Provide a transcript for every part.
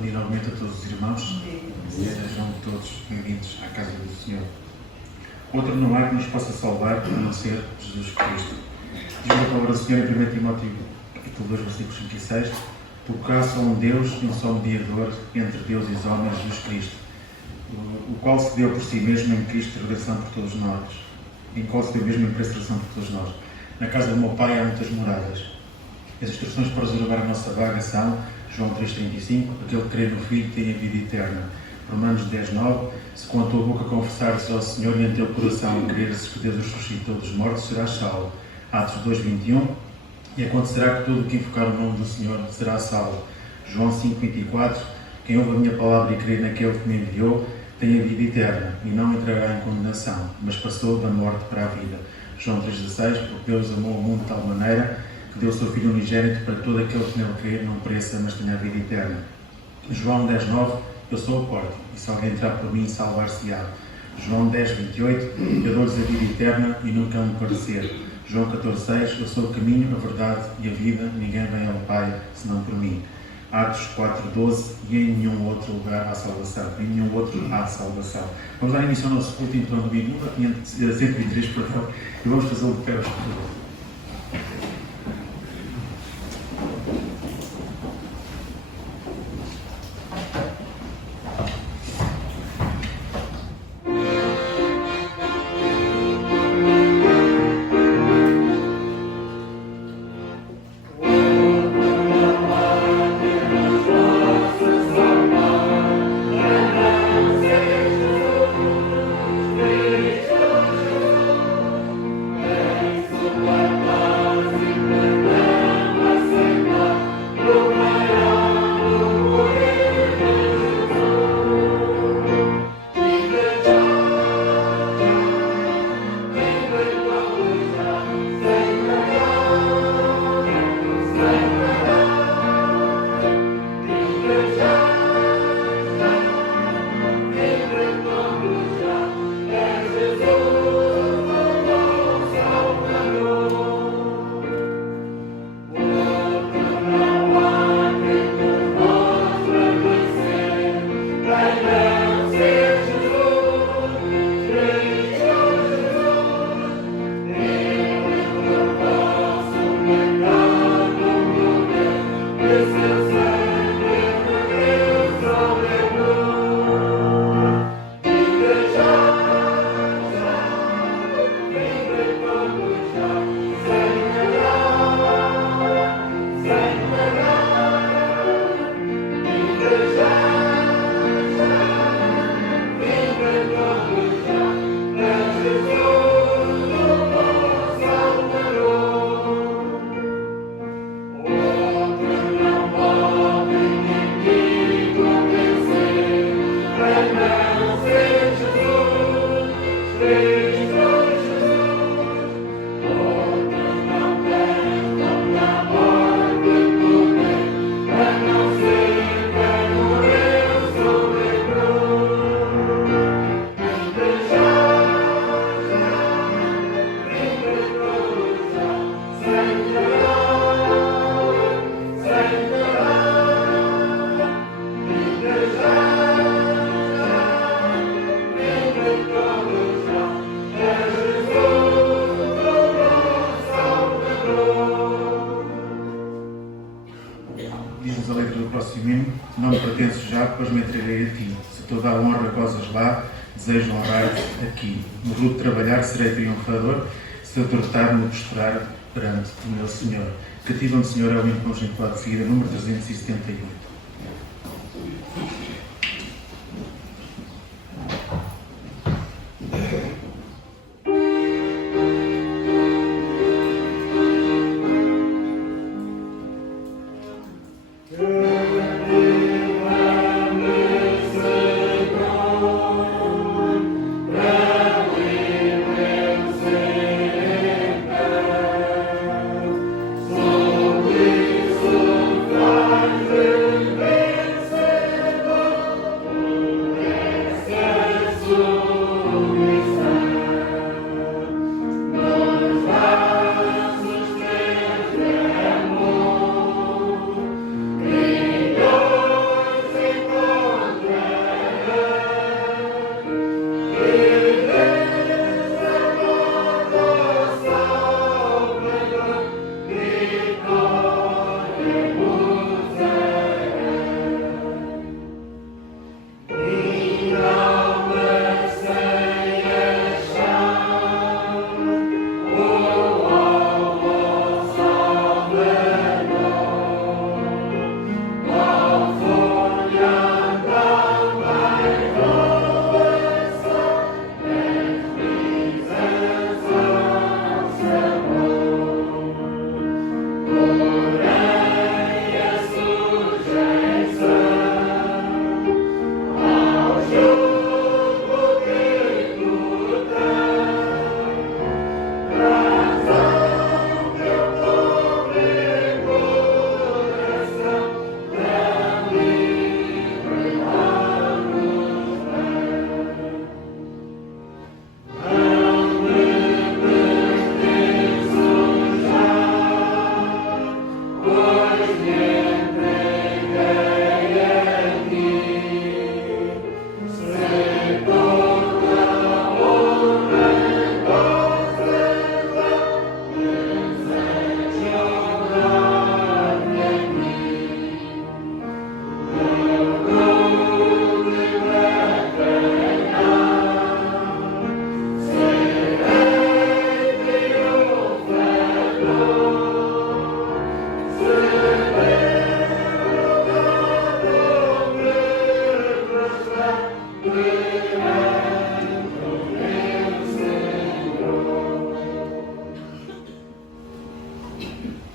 dia novamente a todos os irmãos. Sejam todos bem-vindos à casa do Senhor. Outro não há que nos possa salvar a não ser Jesus Cristo. Diz a palavra do Senhor em 1 Timóteo capítulo 2, versículos 5 e 6. Porque há só um Deus e um só mediador entre Deus e os homens, Jesus Cristo, o qual se deu por si mesmo em Cristo redenção por todos nós. Em qual se deu mesmo em Cristo redenção por todos nós. Na casa do meu Pai há muitas moradas. As instruções para reservar a nossa vaga são João 3,35, aquele que crê no Filho tem a vida eterna. Romanos 10,9, se com a tua boca confessares ao Senhor e em teu coração creres que Deus o ressuscitou dos mortos, serás salvo. Atos 2,21, e acontecerá que todo o que invocar o nome do Senhor será salvo. João 5,24, quem ouve a minha palavra e crê naquele que me enviou, tem a vida eterna e não entrará em condenação, mas passou da morte para a vida. João 3,16, porque Deus amou o mundo de tal maneira que deu o seu Filho unigênito para que todo aquele que nele crê não pereça, mas tenha a vida eterna. João 10,9, eu sou a porta, e se alguém entrar por mim, salvar-se-á. João 10,28, eu dou-lhes a vida eterna e nunca hão de perecer. João 14,6, eu sou o caminho, a verdade e a vida, ninguém vem ao Pai senão por mim. Atos 4,12, e em nenhum outro lugar há salvação. Em nenhum outro há salvação. Vamos dar início ao nosso culto então domingo 123, por favor, e vamos fazê-lo de pé aos favor. Diz-nos a letra do próximo hino: não me pertenço já, pois me entregarei a ti. Se toda a honra gozas lá, desejo honrar-te aqui. No rude trabalhar serei triunfador, se eu derrotar-me posturar perante o meu Senhor. Cativa-me, Senhor, é o hino conjuntuado de vida, número 378.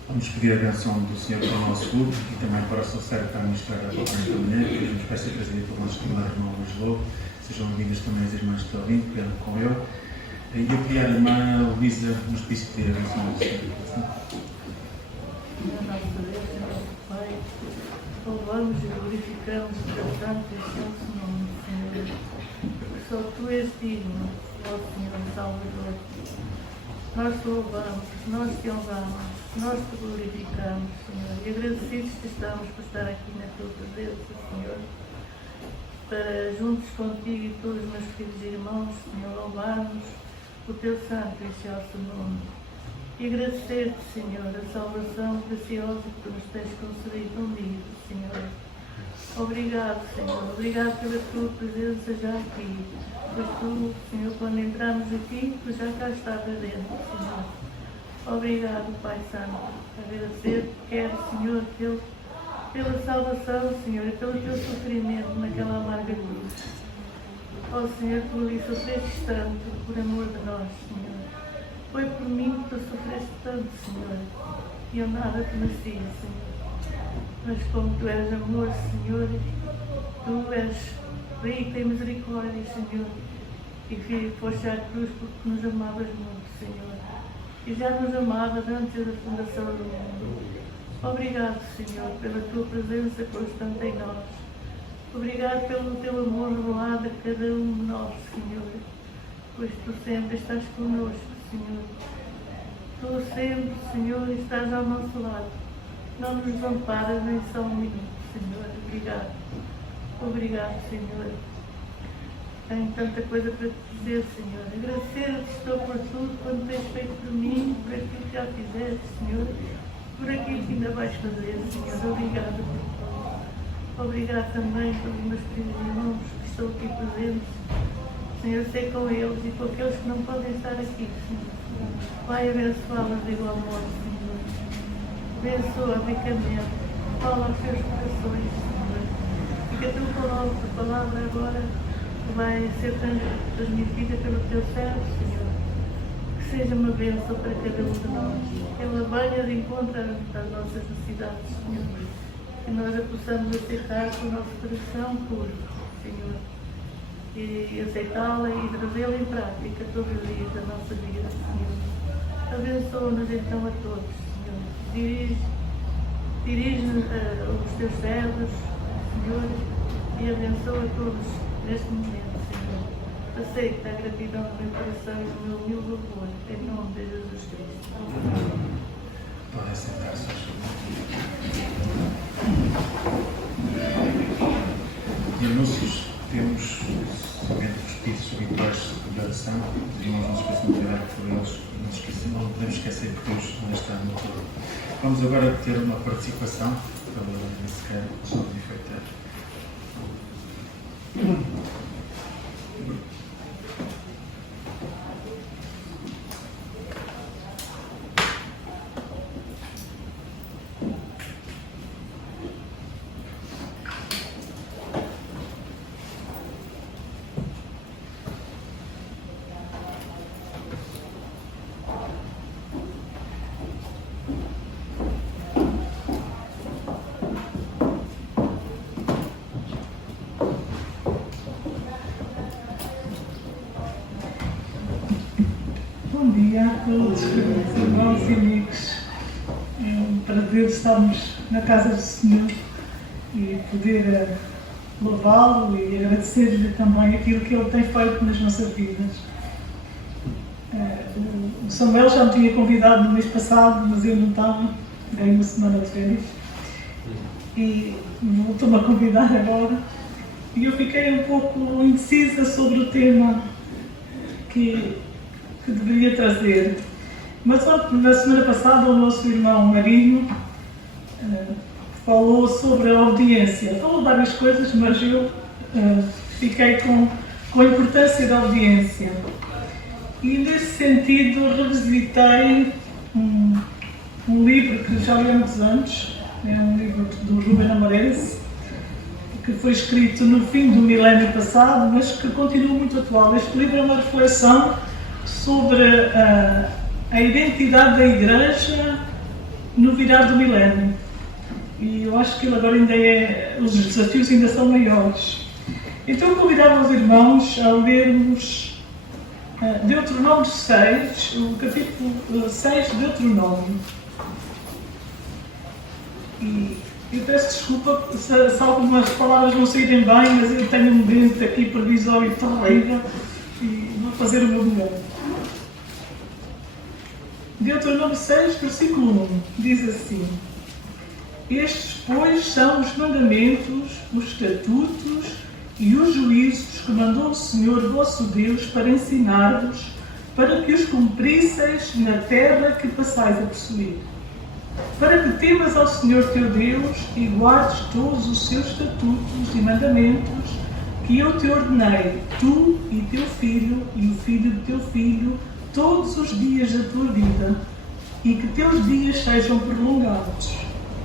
Vamos pedir a benção do Senhor para o nosso grupo e também para o seu servo que está a ministrar a palavra da manhã, que nos peça trazida pelo nosso irmão Luís Lobo. Sejam bem-vindas também as irmãs que estão ali, pegando com ele. E eu pedi à irmã Luísa nos pedisse pedir a benção do Senhor. Pai, louvamos e glorificamos o teu santo e santo nome, Senhor. Só tu és digno, ó Senhor Salvador. Nós te louvamos, nós te honramos, nós te glorificamos, Senhor. E agradecidos que estamos por estar aqui na tua presença, Senhor, para juntos contigo e todos os meus queridos irmãos, Senhor, louvarmos o teu santo e excelso nome. E agradecer-te, Senhor, a salvação preciosa que tu nos tens concedido um dia, Senhor. Obrigado, Senhor. Obrigado pela tua presença já aqui. Pois tu, Senhor, quando entramos aqui, tu já cá estás dentro, Senhor. Obrigado, Pai Santo. Agradecer, quero, Senhor, pela salvação, Senhor, e pelo teu sofrimento naquela amarga cruz. Ó Senhor, tu ali sofreste tanto por amor de nós, Senhor. Foi por mim que tu sofreste tanto, Senhor, e eu nada te merecia, Senhor. Mas como tu és amor, Senhor, tu és rico em misericórdia, Senhor, e foste à cruz porque nos amavas muito, Senhor, e já nos amavas antes da fundação do mundo. Obrigado, Senhor, pela tua presença constante em nós. Obrigado pelo teu amor revelado a cada um de nós, Senhor, pois tu sempre estás connosco, Senhor. Tu sempre, Senhor, estás ao nosso lado. Não nos desamparas nem só um minuto, Senhor. Obrigado. Obrigado, Senhor. Tenho tanta coisa para te dizer, Senhor. Agradecer-te, estou por tudo, quanto tens feito por mim, por aquilo que já fizeste, Senhor, por aquilo que ainda vais fazer, Senhor. Obrigado por tudo. Obrigado também pelos meus queridos irmãos que estão aqui presentes. Senhor, sei com eles e com aqueles que não podem estar aqui, Senhor. Vai abençoá-los de igual modo, Senhor. Abençoa ricamente. Fala aos teus corações, Senhor. E que a tua palavra agora vai ser transmitida pelo teu servo, Senhor. Que seja uma bênção para cada um de nós. Que ela venha de encontro às nossas necessidades, Senhor. Que nós a possamos aceitar com o nosso coração puro, Senhor. E aceitá-la e trazê-la em prática todos os dias da nossa vida, Senhor. Abençoa-nos então a todos, Senhor. Dirige os teus servos, Senhor, e abençoa todos neste momento, Senhor. Aceita a gratidão do meu coração e do meu humilde louvor, em nome de Jesus Cristo. Pode sentar-se. E anúncios, temos somente os pedidos habituais de oração, os irmãos não se esqueçam de orar por eles, não podemos esquecer que Deus não está no todo. Vamos agora ter uma participação, para se quer, só de efetuar. Bom dia a todos, irmãos e amigos. É um prazer estarmos na casa do Senhor e poder louvá-lo e agradecer-lhe também aquilo que Ele tem feito nas nossas vidas. O Samuel já me tinha convidado no mês passado, mas eu não estava, dei uma semana de férias e voltou-me a convidar agora. E eu fiquei um pouco indecisa sobre o tema que deveria trazer. Mas na semana passada o nosso irmão Marinho falou sobre a obediência. Falou várias coisas, mas eu fiquei com a importância da obediência. E nesse sentido revisitei um livro que já li há muitos anos, é um livro do Rubén Amarense, que foi escrito no fim do milénio passado, mas que continua muito atual. Este livro é uma reflexão sobre a identidade da Igreja no virar do milénio. E eu acho que ele agora os desafios ainda são maiores. Então eu convidava os irmãos a lermos Deuteronômio 6, o capítulo 6 de Deuteronômio. E eu peço desculpa se algumas palavras não saírem bem, mas eu tenho um dente aqui provisório terrível e vou fazer o meu melhor. Deuteronômio 6, versículo 1, diz assim: Estes, pois, são os mandamentos, os estatutos e os juízos que mandou o Senhor vosso Deus para ensinar-vos, para que os cumprisseis na terra que passais a possuir. Para que temas ao Senhor teu Deus e guardes todos os seus estatutos e mandamentos que eu te ordenei, tu e teu filho e o filho de teu filho, todos os dias da tua vida, e que teus dias sejam prolongados.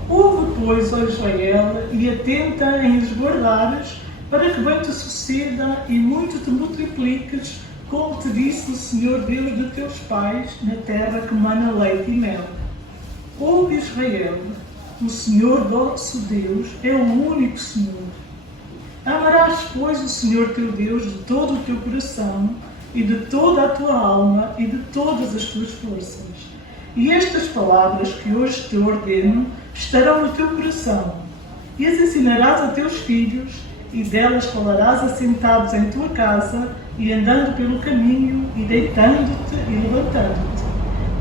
Ouve, pois, ó Israel, e atenta em os guardares, para que bem te suceda e muito te multipliques, como te disse o Senhor Deus de teus pais, na terra que mana leite e mel. Ouve, Israel, o Senhor vosso Deus é o único Senhor. Amarás, pois, o Senhor teu Deus de todo o teu coração, e de toda a tua alma, e de todas as tuas forças. E estas palavras que hoje te ordeno estarão no teu coração, e as ensinarás a teus filhos, e delas falarás assentados em tua casa, e andando pelo caminho, e deitando-te e levantando-te.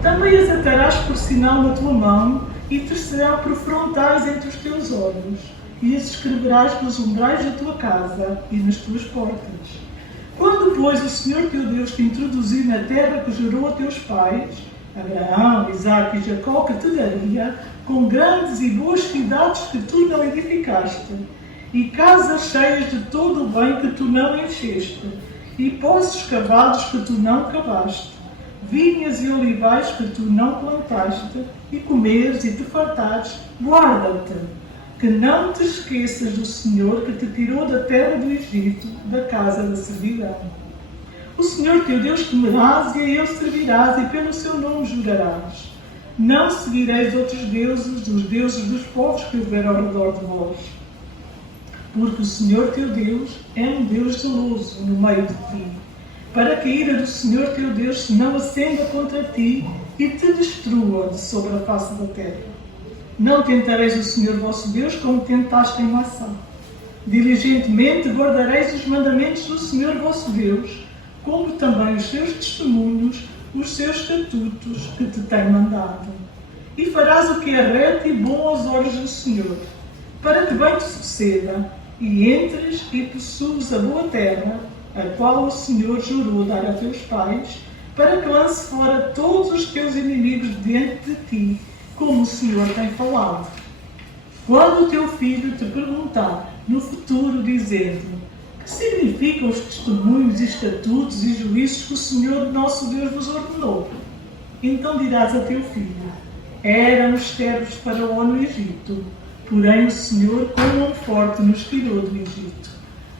Também as atarás por sinal na tua mão, e te serão por frontais entre os teus olhos, e as escreverás nos umbrais da tua casa e nas tuas portas. Quando, pois, o Senhor teu Deus te introduzir na terra que jurou a teus pais, Abraão, Isaque e Jacó, que te daria, com grandes e boas cidades que tu não edificaste, e casas cheias de todo o bem que tu não encheste, e poços cavados que tu não cavaste, vinhas e olivais que tu não plantaste, e comeres e te fartares, guarda-te, que não te esqueças do Senhor que te tirou da terra do Egito, da casa da servidão. O Senhor teu Deus temerás e a Ele servirás, e pelo seu nome jurarás. Não seguireis outros deuses, dos deuses dos povos que houver ao redor de vós. Porque o Senhor teu Deus é um Deus zeloso no meio de ti, para que a ira do Senhor teu Deus se não acenda contra ti e te destrua de sobre a face da terra. Não tentareis o Senhor vosso Deus como tentaste em Massá. Diligentemente guardareis os mandamentos do Senhor vosso Deus, como também os seus testemunhos, os seus estatutos que te tem mandado. E farás o que é reto e bom aos olhos do Senhor, para que bem te suceda, e entres e possuas a boa terra, a qual o Senhor jurou dar a teus pais, para que lance fora todos os teus inimigos diante de ti, como o Senhor tem falado. Quando o teu filho te perguntar, no futuro, dizendo: que significam os testemunhos, estatutos e juízos que o Senhor nosso Deus vos ordenou? Então dirás a teu filho: éramos servos de Faraó no Egito, porém o Senhor com mão forte nos tirou do Egito.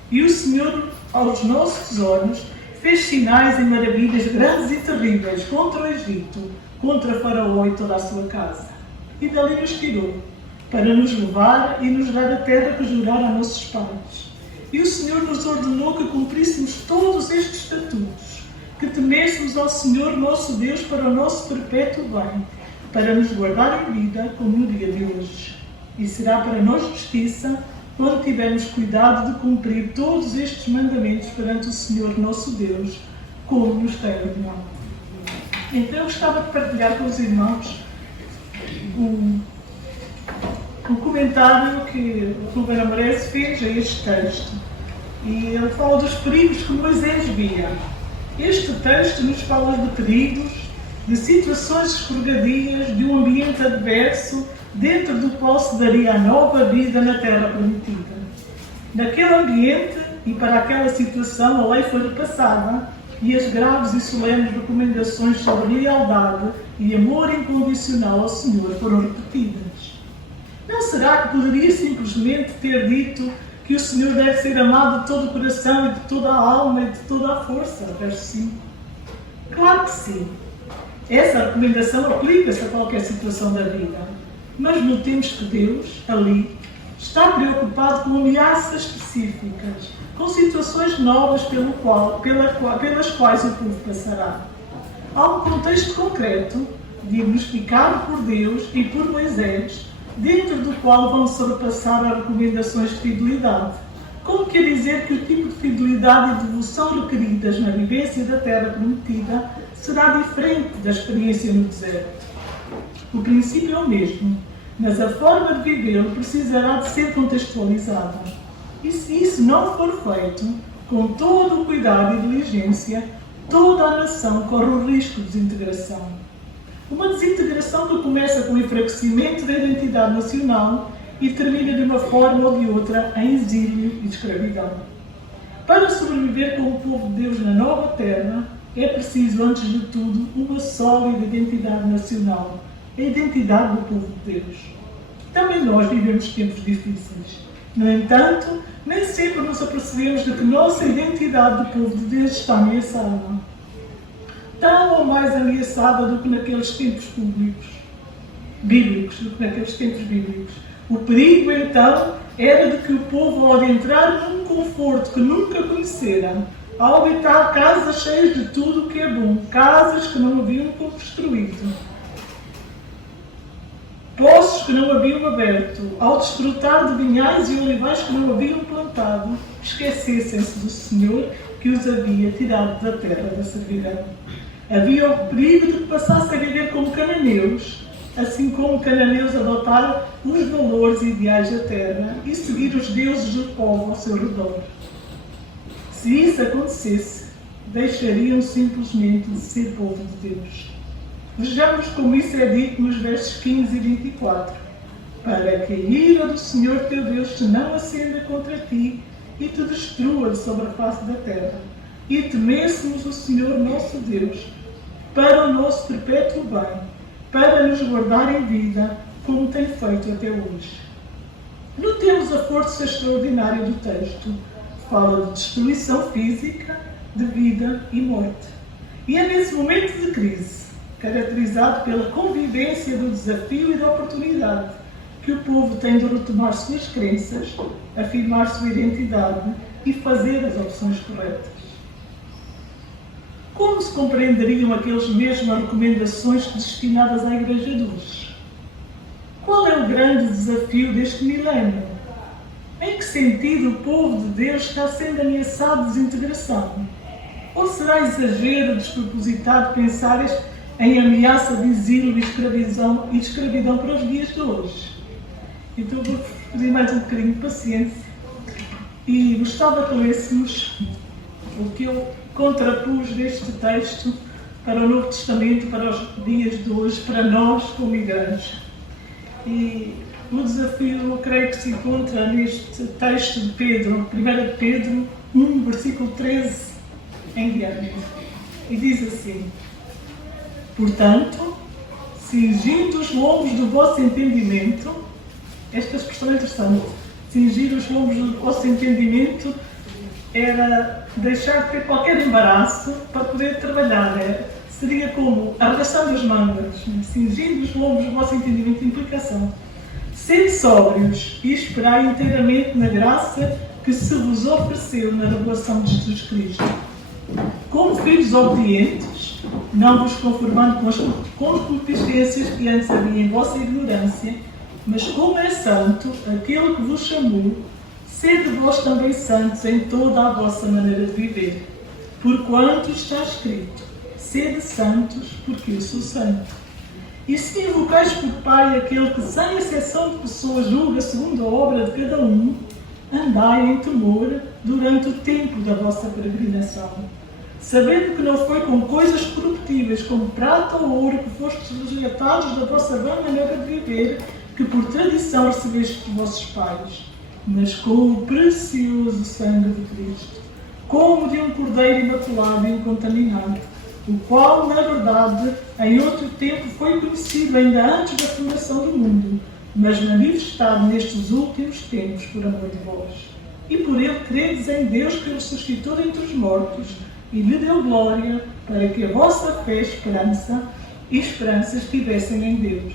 E o Senhor, aos nossos olhos, fez sinais e maravilhas grandes e terríveis contra o Egito, contra Faraó e toda a sua casa. E dali nos tirou, para nos levar e nos dar a terra que jurara a nossos pais. E o Senhor nos ordenou que cumpríssemos todos estes estatutos, que temêssemos ao Senhor nosso Deus para o nosso perpétuo bem, para nos guardar em vida como no dia de hoje. E será para nós justiça, quando tivermos cuidado de cumprir todos estes mandamentos perante o Senhor nosso Deus, como nos tem ordenado. Então eu gostava de partilhar com os irmãos o comentário que o Rubén Amoreira fez a este texto. E ele fala dos perigos que Moisés via. Este texto nos fala de perigos, de situações escorregadias, de um ambiente adverso, dentro do qual se daria a nova vida na terra prometida. Naquele ambiente e para aquela situação, a lei foi repassada e as graves e solenes recomendações sobre lealdade e amor incondicional ao Senhor foram repetidas. Não será que poderia simplesmente ter dito que o Senhor deve ser amado de todo o coração e de toda a alma e de toda a força? Verso 5. Claro que sim. Essa recomendação aplica-se a qualquer situação da vida. Mas notemos que Deus, ali, está preocupado com ameaças específicas, com situações novas pelas quais o povo passará. Há um contexto concreto, diagnosticado por Deus e por Moisés, dentro do qual vão sobrepassar as recomendações de fidelidade. Como quer dizer que o tipo de fidelidade e devoção requeridas na vivência da terra prometida será diferente da experiência no deserto? O princípio é o mesmo, mas a forma de vivê-lo precisará de ser contextualizada. E se isso não for feito, com todo o cuidado e diligência, toda a nação corre o risco de desintegração. Uma desintegração que começa com o enfraquecimento da identidade nacional e termina de uma forma ou de outra em exílio e escravidão. Para sobreviver como povo de Deus na nova terra, é preciso, antes de tudo, uma sólida identidade nacional, a identidade do povo de Deus. Também nós vivemos tempos difíceis. No entanto, nem sempre nos apercebemos de que nossa identidade do povo de Deus está ameaçada. Tão ou mais ameaçada do que naqueles tempos bíblicos. O perigo, então, era de que o povo, ao entrar num conforto que nunca conhecera, ao habitar casas cheias de tudo o que é bom, casas que não haviam construído, poços que não haviam aberto, ao desfrutar de vinhais e olivais que não haviam plantado, esquecessem-se do Senhor que os havia tirado da terra da servidão. Havia o perigo de que passassem a viver como cananeus, assim como cananeus adotaram os valores e ideais da terra e seguir os deuses do povo ao seu redor. Se isso acontecesse, deixariam simplesmente de ser povo de Deus. Vejamos como isso é dito nos versos 15 e 24. Para que a ira do Senhor teu Deus te não acenda contra ti e te destrua sobre a face da terra, e temêssemos o Senhor nosso Deus, para o nosso perpétuo bem, para nos guardar em vida, como tem feito até hoje. Notemos a força extraordinária do texto. Fala de destruição física, de vida e morte. E é nesse momento de crise, caracterizado pela convivência do desafio e da oportunidade, que o povo tem de retomar suas crenças, afirmar sua identidade e fazer as opções corretas. Como se compreenderiam aquelas mesmas recomendações destinadas à Igreja de hoje? Qual é o grande desafio deste milénio? Em que sentido o povo de Deus está sendo ameaçado de desintegração? Ou será exagero despropositado pensar em ameaça de exílio e escravidão para os dias de hoje? Então vou pedir mais um bocadinho de paciência e gostava que lêssemos o que eu contrapus deste texto para o Novo Testamento, para os dias de hoje, para nós como igreja. E o desafio, eu creio que se encontra neste texto de Pedro, 1 Pedro 1, versículo 13 em diante. E diz assim: portanto, cingindo os lombos do vosso entendimento, esta expressão é interessante, cingir os lombos do vosso entendimento era deixar de ter qualquer embaraço para poder trabalhar. Seria como arregaçando as mangas, cingindo os lombos do vosso entendimento, implicação. Sede sóbrios e esperai inteiramente na graça que se vos ofereceu na revelação de Jesus Cristo. Como filhos obedientes, não vos conformando com as concupiscências que antes havia em vossa ignorância, mas como é santo aquele que vos chamou, sede vós também santos em toda a vossa maneira de viver. Porquanto está escrito: sede santos, porque eu sou santo. E se invocais por Pai aquele que, sem exceção de pessoas, julga segundo a obra de cada um, andai em temor durante o tempo da vossa peregrinação, sabendo que não foi com coisas corruptíveis, como prata ou ouro, que fostes resgatados da vossa vã maneira de viver, que por tradição recebestes de vossos pais, mas com o precioso sangue de Cristo, como de um cordeiro imaculado e incontaminado, o qual, na verdade, em outro tempo foi conhecido ainda antes da fundação do mundo, mas manifestado nestes últimos tempos por amor de vós. E por ele credes em Deus que o ressuscitou dentre os mortos e lhe deu glória, para que a vossa fé e esperança estivessem em Deus,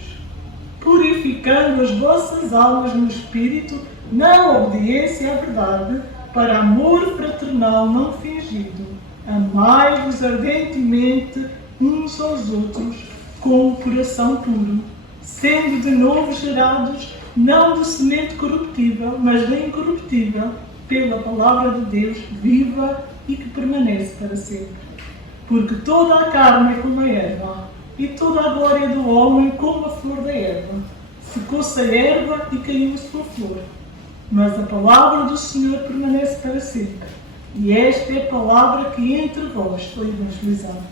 purificando as vossas almas no Espírito, na obediência à verdade, para amor fraternal não fingido. Amai-vos ardentemente uns aos outros com o coração puro, sendo de novo gerados, não de semente corruptível, mas de incorruptível, pela palavra de Deus viva e que permanece para sempre. Porque toda a carne é como a erva, e toda a glória do homem como a flor da erva. Secou-se a erva e caiu a sua flor. Mas a palavra do Senhor permanece para sempre. E esta é a palavra que entre vós foi evangelizada.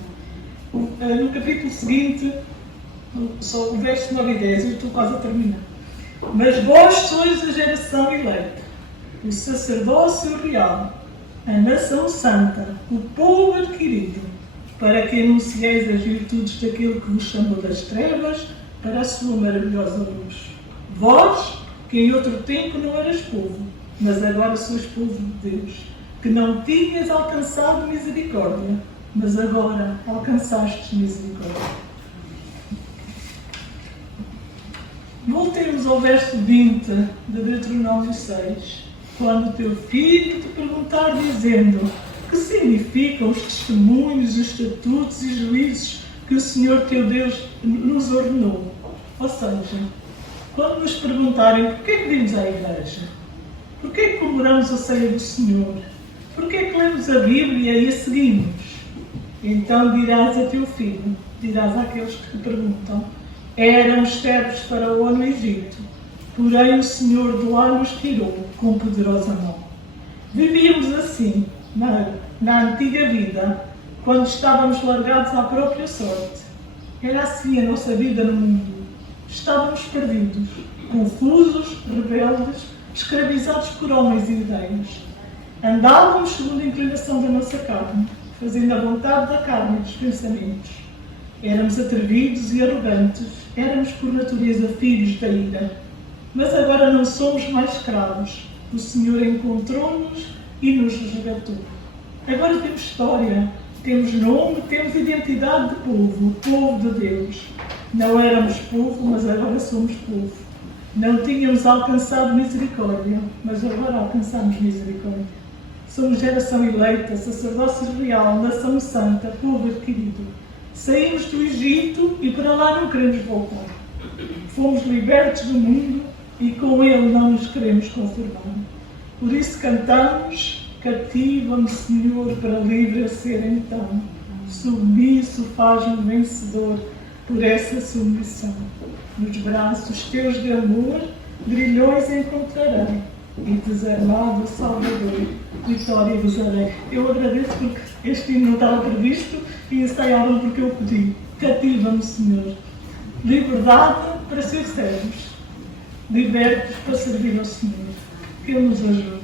No capítulo seguinte, só o verso 9 e 10, eu estou quase a terminar. Mas vós sois a geração eleita, o sacerdócio real, a nação santa, o povo adquirido, para que anuncieis as virtudes daquele que vos chamou das trevas para a sua maravilhosa luz. Vós, que em outro tempo não eras povo, mas agora sois povo de Deus, que não tinhas alcançado misericórdia, mas agora alcançastes misericórdia. Voltemos ao verso 20 de Deuteronômio 6, quando teu filho te perguntar dizendo: que significam os testemunhos, os estatutos e juízos que o Senhor teu Deus nos ordenou? Ou seja, quando nos perguntarem porquê é que vimos à igreja, porquê é que comemoramos a ceia do Senhor, porquê é que lemos a Bíblia e a seguimos, então dirás a teu filho, dirás àqueles que te perguntam: éramos servos de Faraó no Egito, porém o Senhor de lá nos tirou com poderosa mão. Vivíamos assim, na antiga vida, quando estávamos largados à própria sorte. Era assim a nossa vida no mundo. Estávamos perdidos, confusos, rebeldes, escravizados por homens e ideias. Andávamos segundo a inclinação da nossa carne, fazendo a vontade da carne e dos pensamentos. Éramos atrevidos e arrogantes, éramos por natureza filhos da ira. Mas agora não somos mais escravos. O Senhor encontrou-nos e nos resgatou. Agora temos história, temos nome, temos identidade de povo, povo de Deus. Não éramos povo, mas agora somos povo. Não tínhamos alcançado misericórdia, mas agora alcançamos misericórdia. Somos geração eleita, sacerdócio real, nação santa, povo adquirido. Saímos do Egito e para lá não queremos voltar. Fomos libertos do mundo e com ele não nos queremos conformar. Por isso cantamos: cativa-me, Senhor, para livre eu ser então. Submisso faz-me vencedor por essa submissão. Nos braços teus de amor, grilhões encontrarei, e desarmado Salvador, vitória vos darei. Eu agradeço porque este hino não estava previsto e ensaiaram porque eu pedi. Cativa-me, Senhor. Liberdade para ser servos, libertos para servir ao Senhor. Que Ele nos ajude.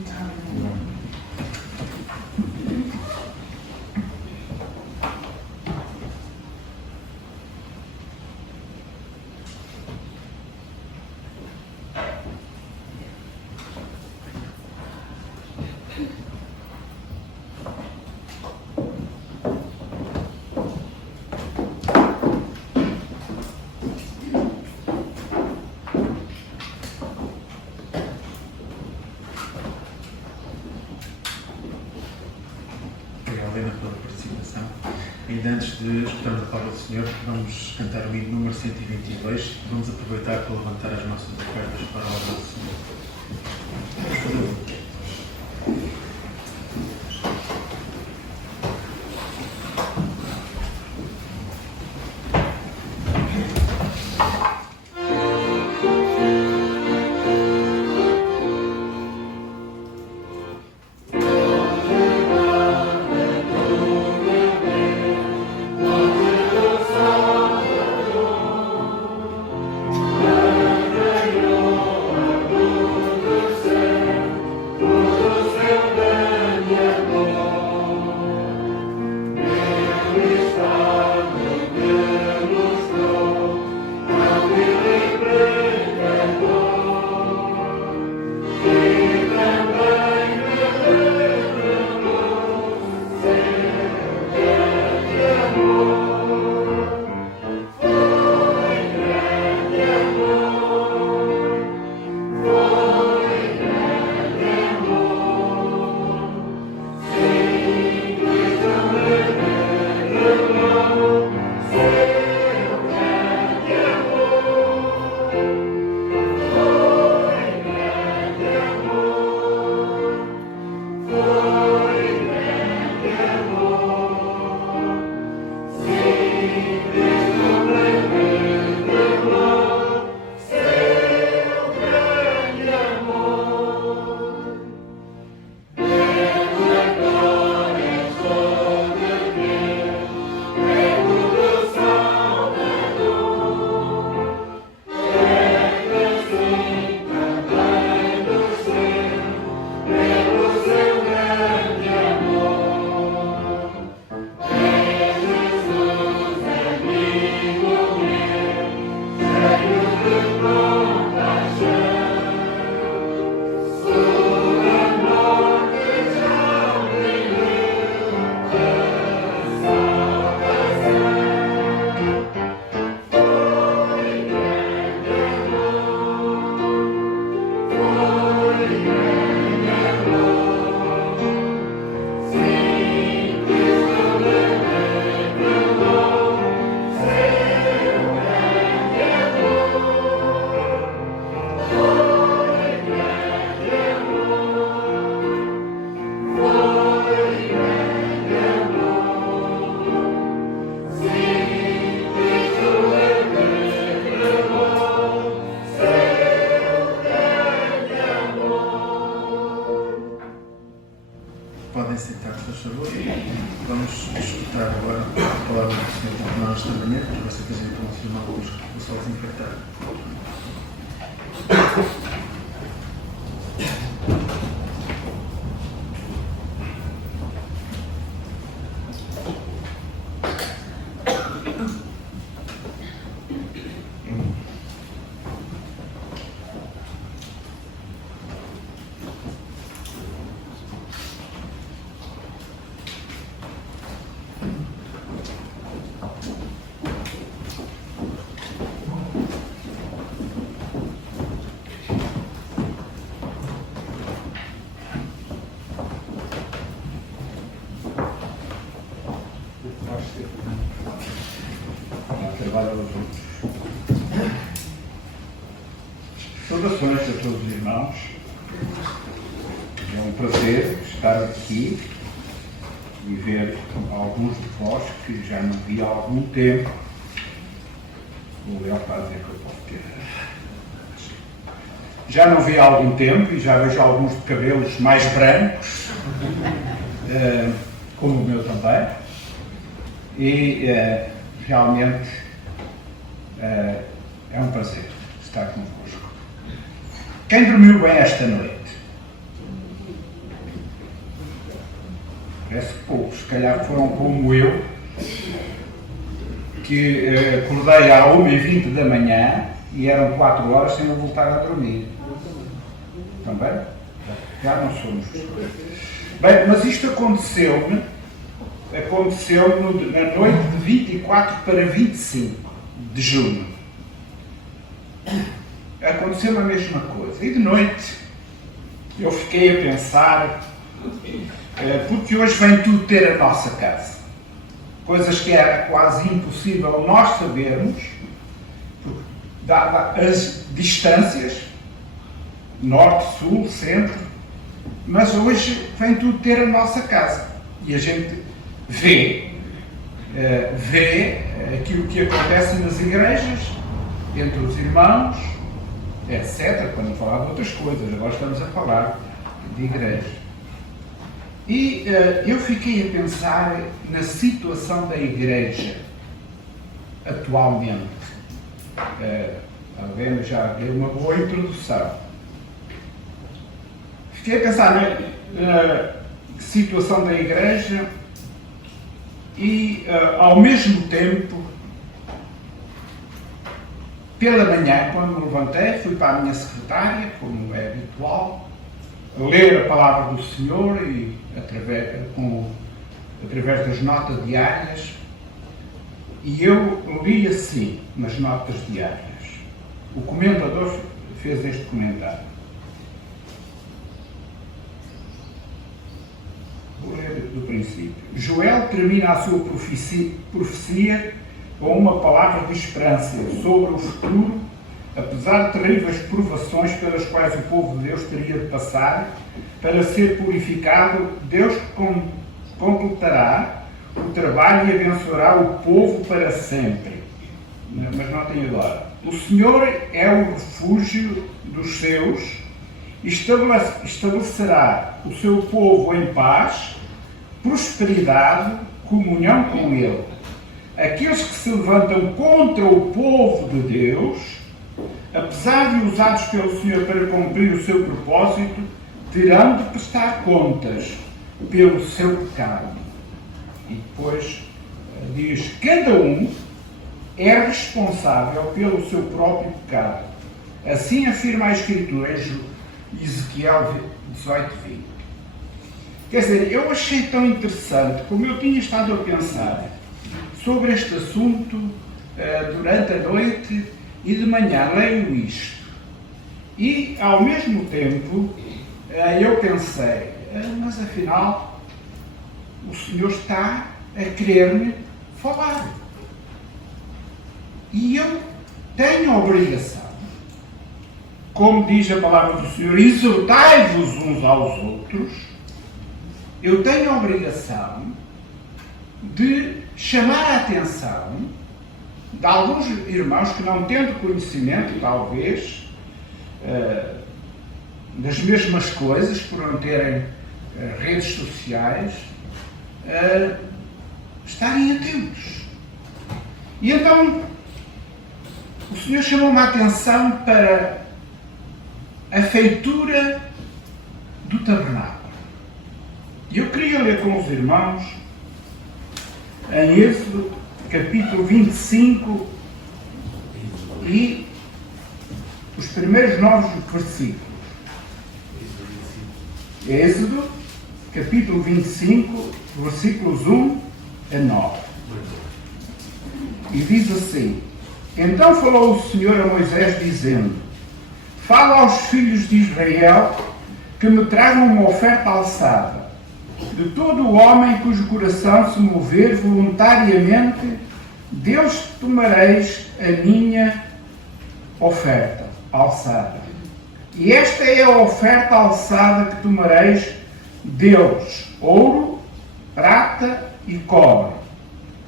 Pela participação. Ainda antes de escutarmos a palavra do Senhor, vamos cantar o hino número 122. Vamos aproveitar para levantar as nossas ofertas para a obra do Senhor. Podem sentar-se, por favor. Vamos escutar agora a palavra do Senhor para nós esta manhã, que vai ser trazida pelo nosso irmão Augusto, o solzinho para Saudações a todos os irmãos. É um prazer estar aqui e ver alguns de vós que já não vi há algum tempo. O Léo está a dizer que eu posso ter. Já não vi há algum tempo e já vejo alguns de cabelos mais brancos, como o meu também. E realmente é um prazer estar convosco. Quem dormiu bem esta noite? Parece que poucos, se calhar foram como eu, que acordei à 1h20 da manhã e eram 4 horas sem eu voltar a dormir. Também? Já não somos. Bem, mas isto aconteceu-me na noite de 24 para 25 de junho. Aconteceu a mesma coisa. E de noite eu fiquei a pensar, porque hoje vem tudo ter a nossa casa. Coisas que era quase impossível nós sabermos, dadas as distâncias, norte, sul, centro, mas hoje vem tudo ter a nossa casa. E a gente vê aquilo que acontece nas igrejas, entre os irmãos, etc., para não falar de outras coisas. Agora estamos a falar de igreja. E eu fiquei a pensar na situação da igreja atualmente. A Helena já deu uma boa introdução. Fiquei a pensar na situação da igreja e, ao mesmo tempo, pela manhã, quando me levantei, fui para a minha secretária, como é habitual, ler a palavra do Senhor e através das notas diárias, e eu li assim, nas notas diárias. O comentador fez este comentário. Vou ler do princípio. Joel termina a sua profecia com uma palavra de esperança sobre o futuro, apesar de terríveis provações pelas quais o povo de Deus teria de passar para ser purificado. Deus completará o trabalho e abençoará o povo para sempre. Mas notem agora. O Senhor é o refúgio dos seus, estabelecerá o seu povo em paz, prosperidade, comunhão com Ele. Aqueles que se levantam contra o povo de Deus, apesar de usados pelo Senhor para cumprir o seu propósito, terão de prestar contas pelo seu pecado. E depois diz, cada um é responsável pelo seu próprio pecado. Assim afirma a Escritura em Ezequiel 18:20. Quer dizer, eu achei tão interessante, como eu tinha estado a pensar sobre este assunto durante a noite, e de manhã leio isto. E, ao mesmo tempo, eu pensei, mas afinal o Senhor está a querer-me falar. E eu tenho a obrigação, como diz a palavra do Senhor, exortai-vos uns aos outros, eu tenho a obrigação de chamar a atenção de alguns irmãos que, não tendo conhecimento, talvez, das mesmas coisas, por não terem redes sociais, estarem atentos. E então o Senhor chamou-me a atenção para a feitura do tabernáculo. E eu queria ler com os irmãos em Êxodo, capítulo 25 e os primeiros 9 versículos. Êxodo, capítulo 25, versículos 1 a 9. E diz assim: Então falou o Senhor a Moisés, dizendo: Fala aos filhos de Israel que me tragam uma oferta alçada. De todo o homem cujo coração se mover voluntariamente, Deus tomareis a minha oferta alçada. E esta é a oferta alçada que tomareis deles: ouro, prata e cobre,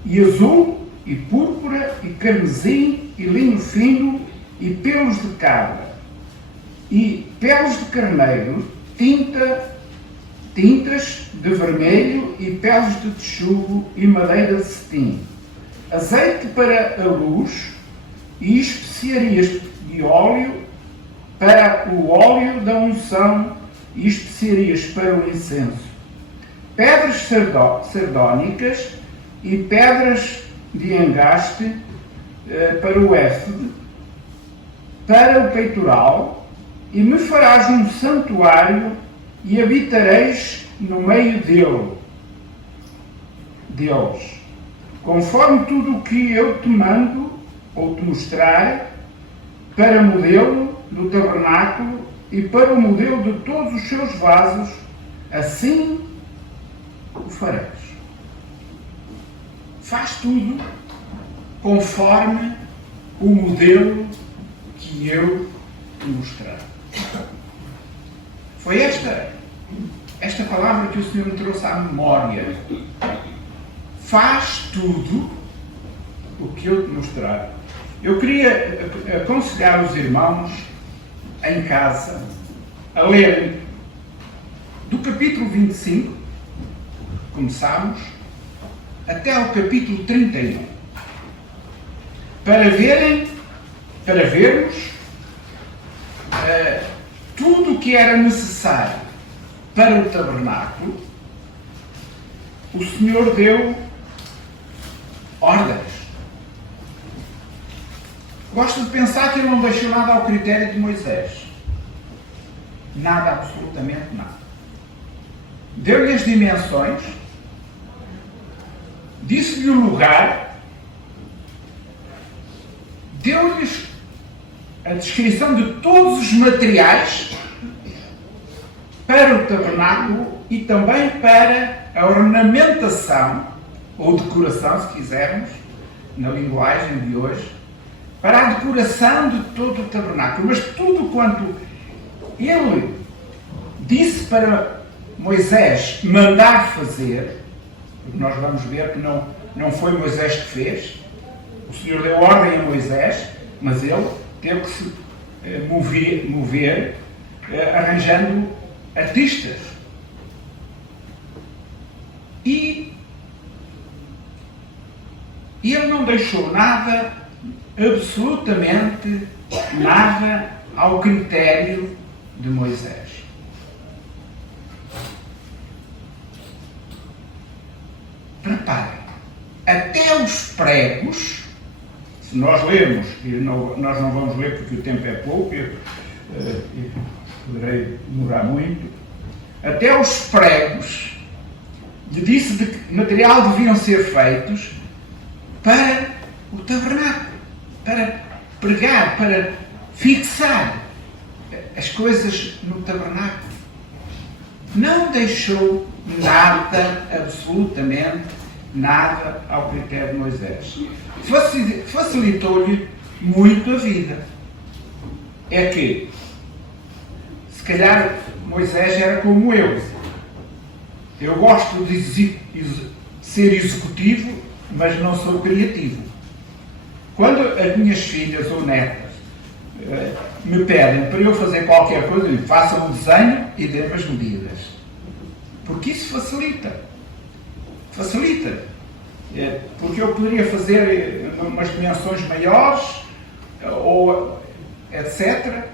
e azul, e púrpura, e carmesim, e linho fino, e pelos de cabra, e peles de carneiro, tintas de vermelho, e peles de texugo, e madeira de cetim, azeite para a luz, e especiarias de óleo para o óleo da unção, e especiarias para o incenso, pedras sardónicas e pedras de engaste para o éfode, para o peitoral, e me farás um santuário e habitareis no meio deles, conforme tudo o que eu te mando ou te mostrar, para modelo do tabernáculo e para o modelo de todos os seus vasos, assim o fareis. Faz tudo conforme o modelo que eu te mostrar. Foi esta palavra que o Senhor me trouxe à memória. Faz tudo o que eu te mostrar. Eu queria aconselhar os irmãos em casa a lerem do capítulo 25, começamos, até ao capítulo 31, para vermos tudo o que era necessário para o tabernáculo. O Senhor deu ordens. Gosto de pensar que Ele não deixou nada ao critério de Moisés. Nada, absolutamente nada. Deu-lhe as dimensões, disse-lhe o lugar, deu-lhes a descrição de todos os materiais para o tabernáculo e também para a ornamentação, ou decoração, se quisermos, na linguagem de hoje, para a decoração de todo o tabernáculo. Mas tudo quanto Ele disse para Moisés mandar fazer, porque nós vamos ver que não foi Moisés que fez, o Senhor deu ordem a Moisés, mas ele teve que se mover arranjando artistas. E ele não deixou nada, absolutamente nada, ao critério de Moisés. Reparem, até os pregos, se nós lermos, e nós não vamos ler porque o tempo é pouco, eu poderei demorar muito, até os pregos lhe disse de que material deviam ser feitos para o tabernáculo, para pregar, para fixar as coisas no tabernáculo. não deixou nada, absolutamente nada, ao critério de Moisés. Facilitou-lhe muito a vida. É que, se calhar, Moisés era como eu. Eu gosto de ser executivo, mas não sou criativo. Quando as minhas filhas ou netas me pedem para eu fazer qualquer coisa, eu façam um desenho e dê-me as medidas. Porque isso facilita. Facilita. Porque eu poderia fazer umas dimensões maiores, ou etc.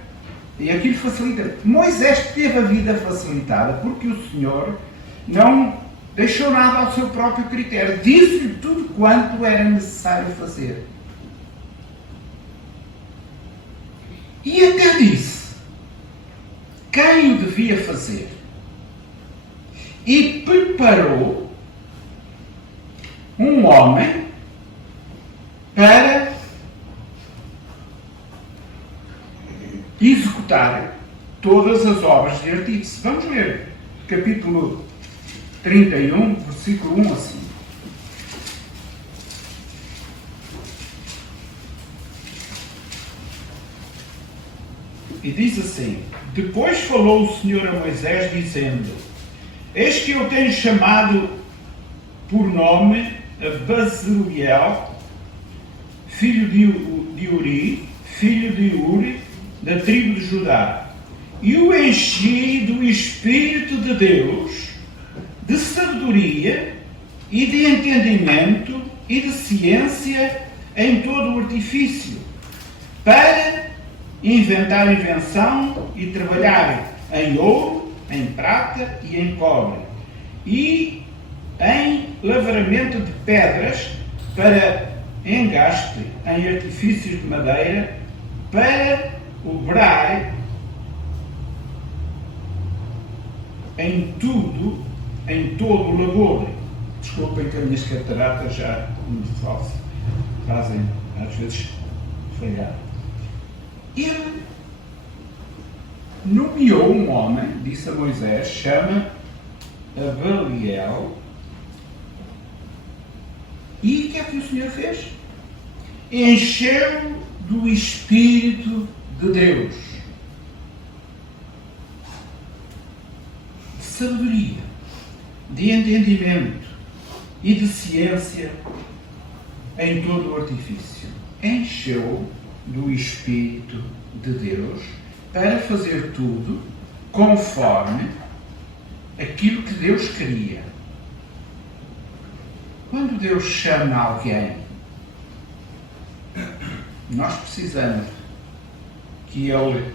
E aquilo facilita. Moisés teve a vida facilitada porque o Senhor não deixou nada ao seu próprio critério. Disse-lhe tudo quanto era necessário fazer. E até disse quem o devia fazer. E preparou um homem para executar todas as obras de artífice. Vamos ler capítulo 31, versículo 1 a 5. E diz assim: depois falou o Senhor a Moisés, dizendo: eis que eu tenho chamado por nome a Bezaleel, filho de Uri, filho de Uri, da tribo de Judá, e o enchi do Espírito de Deus, de sabedoria e de entendimento e de ciência em todo o artifício, para inventar invenção e trabalhar em ouro, em prata e em cobre, e em lavramento de pedras, para engaste em artifícios de madeira, para obrar em tudo, em todo o labor. Desculpem que as minhas cataratas já me fazem às vezes falhar. Ele nomeou um homem, disse a Moisés, chama Bezaleel. E o que é que o Senhor fez? Encheu do Espírito de Deus, de sabedoria, de entendimento e de ciência em todo o artifício. Encheu do Espírito de Deus para fazer tudo conforme aquilo que Deus queria. Quando Deus chama alguém, nós precisamos que Ele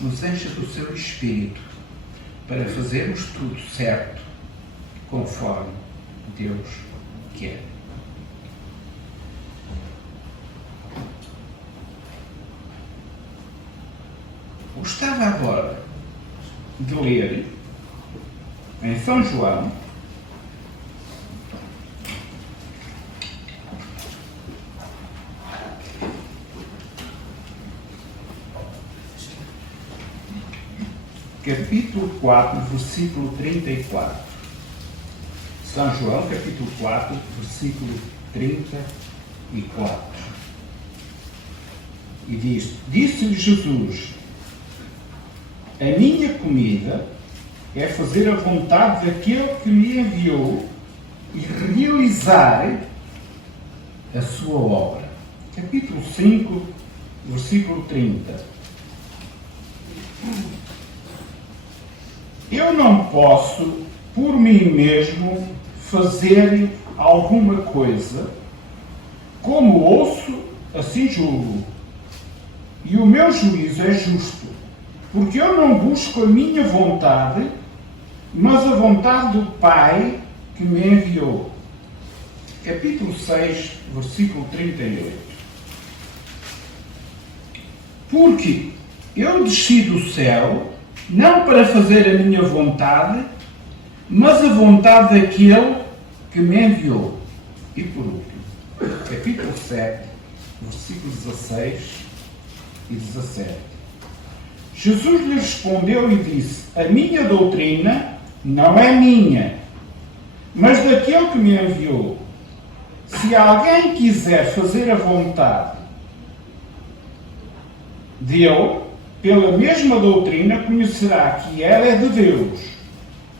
nos encha do seu Espírito para fazermos tudo certo, conforme Deus quer. Gostava agora de ler em São João, capítulo 4, versículo 34. São João, capítulo 4, versículo 34. E diz: disse-lhe Jesus: a minha comida é fazer a vontade daquele que me enviou e realizar a sua obra. Capítulo 5, versículo 30. Eu não posso, por mim mesmo, fazer alguma coisa. Como ouço, assim julgo. E o meu juízo é justo, porque eu não busco a minha vontade, mas a vontade do Pai que me enviou. Capítulo 6, versículo 38. Porque eu desci do céu não para fazer a minha vontade, mas a vontade daquele que me enviou. E por último, capítulo 7, versículos 16 e 17. Jesus lhe respondeu e disse: a minha doutrina não é minha, mas daquele que me enviou. Se alguém quiser fazer a vontade dele, pela mesma doutrina, conhecerá que ela é de Deus,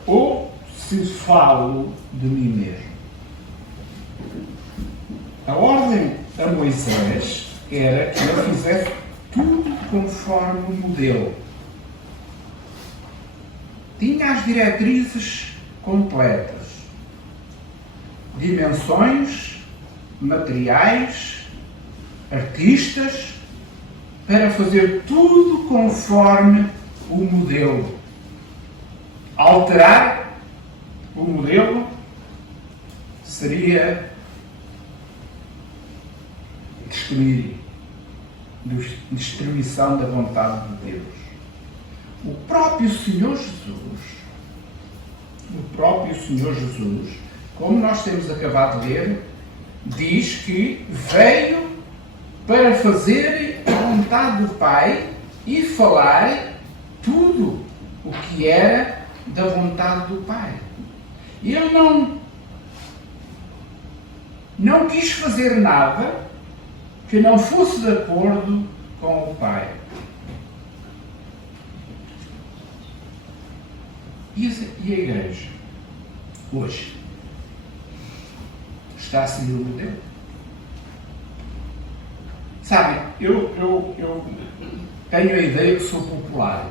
ou se falo de mim mesmo. A ordem a Moisés era que ele fizesse tudo conforme o modelo. Tinha as diretrizes completas, dimensões, materiais, artistas, para fazer tudo conforme o modelo. Alterar o modelo seria destruição da vontade de Deus. O próprio Senhor Jesus, como nós temos acabado de ler, diz que veio para fazer a vontade do Pai e falar tudo o que era da vontade do Pai. Ele não quis fazer nada que não fosse de acordo com o Pai. E a Igreja, hoje, está a seguir o modelo? Sabem, eu tenho a ideia que sou popular.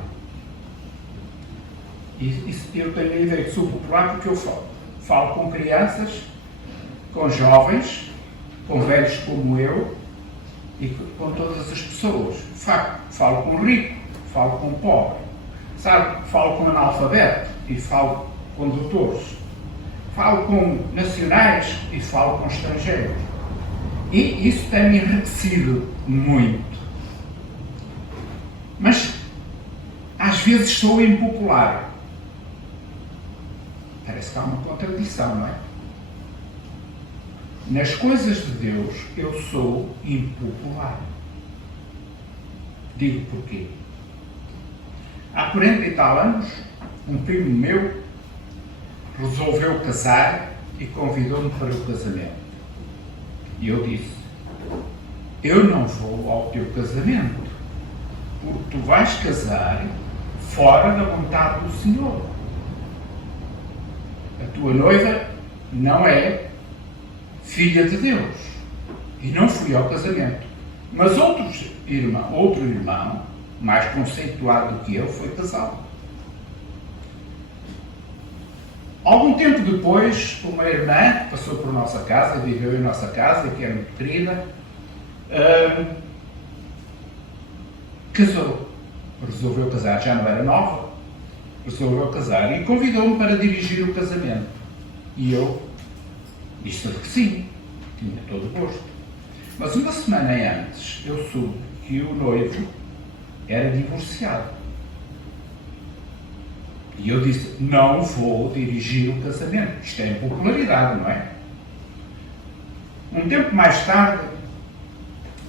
E eu tenho a ideia que sou popular porque eu falo com crianças, com jovens, com velhos como eu e com todas as pessoas. Falo com rico, falo com pobre, falo com analfabeto e falo com doutores. Falo com nacionais e falo com estrangeiros. E isso tem-me enriquecido muito. Mas, às vezes, sou impopular. Parece que há uma contradição, não é? Nas coisas de Deus, eu sou impopular. Digo porquê. Há 40 e tal anos, um primo meu resolveu casar e convidou-me para o casamento. E eu disse: eu não vou ao teu casamento, porque tu vais casar fora da vontade do Senhor. A tua noiva não é filha de Deus. E não fui ao casamento. Mas outro irmão, mais conceituado do que eu, foi casado. Algum tempo depois, uma irmã passou por nossa casa, viveu em nossa casa, que era muito querida, casou. Resolveu casar, já não era nova, resolveu casar e convidou-me para dirigir o casamento. E eu disse que sim, tinha todo o gosto. Mas uma semana antes, eu soube que o noivo era divorciado. E eu disse: não vou dirigir o casamento. Isto é impopularidade, não é? Um tempo mais tarde,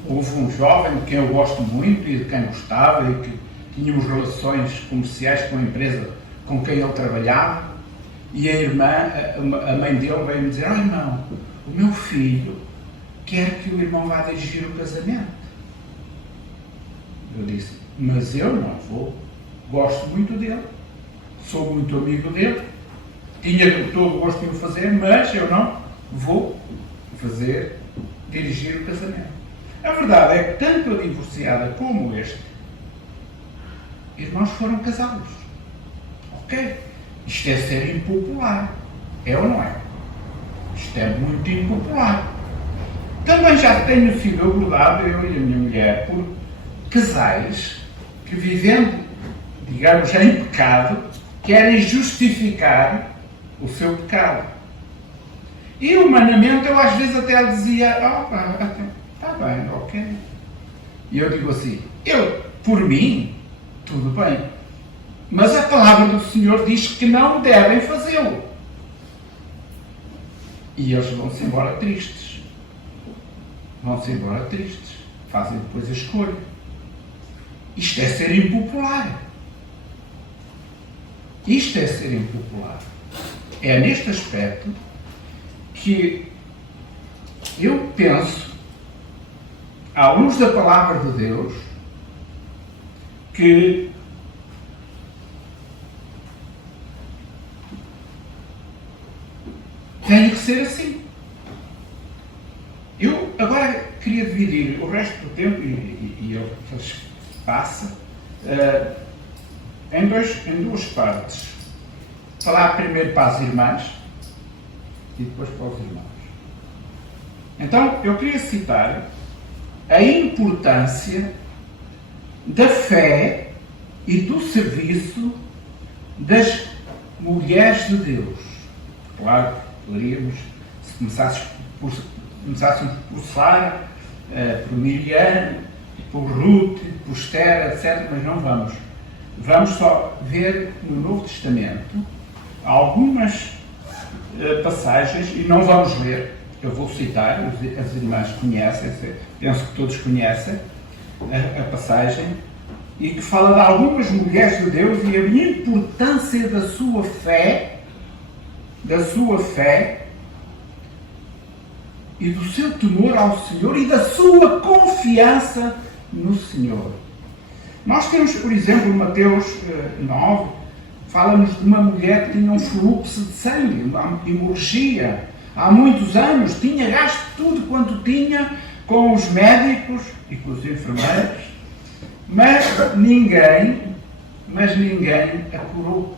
houve um jovem de quem eu gosto muito e de quem gostava e que tínhamos relações comerciais com a empresa com quem ele trabalhava, e a irmã, a mãe dele, veio-me dizer: oh, irmão, o meu filho quer que o irmão vá dirigir o casamento. Eu disse: mas eu não vou. Gosto muito dele, sou muito amigo dele, tinha todo o gosto em o fazer, mas eu não vou dirigir o casamento. A verdade é que tanto a divorciada como este irmãos foram casados. Ok? Isto é ser impopular. É ou não é? Isto é muito impopular. Também já tenho sido abordado, eu e a minha mulher, por casais que, vivendo, digamos, em pecado, querem justificar o seu pecado. E humanamente eu às vezes até dizia: está bem, ok. E eu digo assim: por mim, tudo bem. Mas a palavra do Senhor diz que não devem fazê-lo. E eles vão-se embora tristes. Fazem depois a escolha. Isto é ser impopular. Isto é ser impopular. É neste aspecto que eu penso, à luz da palavra de Deus, que tem que ser assim. Eu agora queria dividir o resto do tempo, e ele passa, em duas partes. Falar primeiro para as irmãs e depois para os irmãos. Então, eu queria citar a importância da fé e do serviço das mulheres de Deus. Claro, poderíamos, se começássemos por Sara, por Miriam, por Ruth, por Esther, etc., mas não vamos. Vamos só ver no Novo Testamento algumas passagens, e não vamos ler, eu vou citar, as irmãs conhecem, penso que todos conhecem a passagem, e que fala de algumas mulheres de Deus e a importância da sua fé e do seu temor ao Senhor e da sua confiança no Senhor. Nós temos, por exemplo, Mateus 9, fala-nos de uma mulher que tinha um fluxo de sangue, uma hemorragia, há muitos anos, tinha gasto tudo quanto tinha com os médicos e com os enfermeiros, mas ninguém a curou.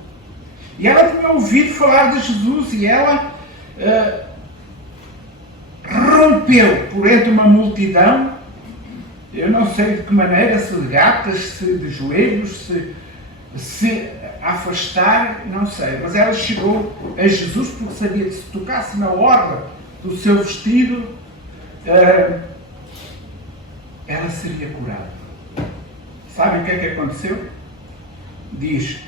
E ela tinha ouvido falar de Jesus e ela rompeu por entre uma multidão, eu não sei de que maneira, se de gatas, se de joelhos, se afastar, não sei, mas ela chegou a Jesus porque sabia que se tocasse na orla do seu vestido, ela seria curada. Sabem o que é que aconteceu? Diz,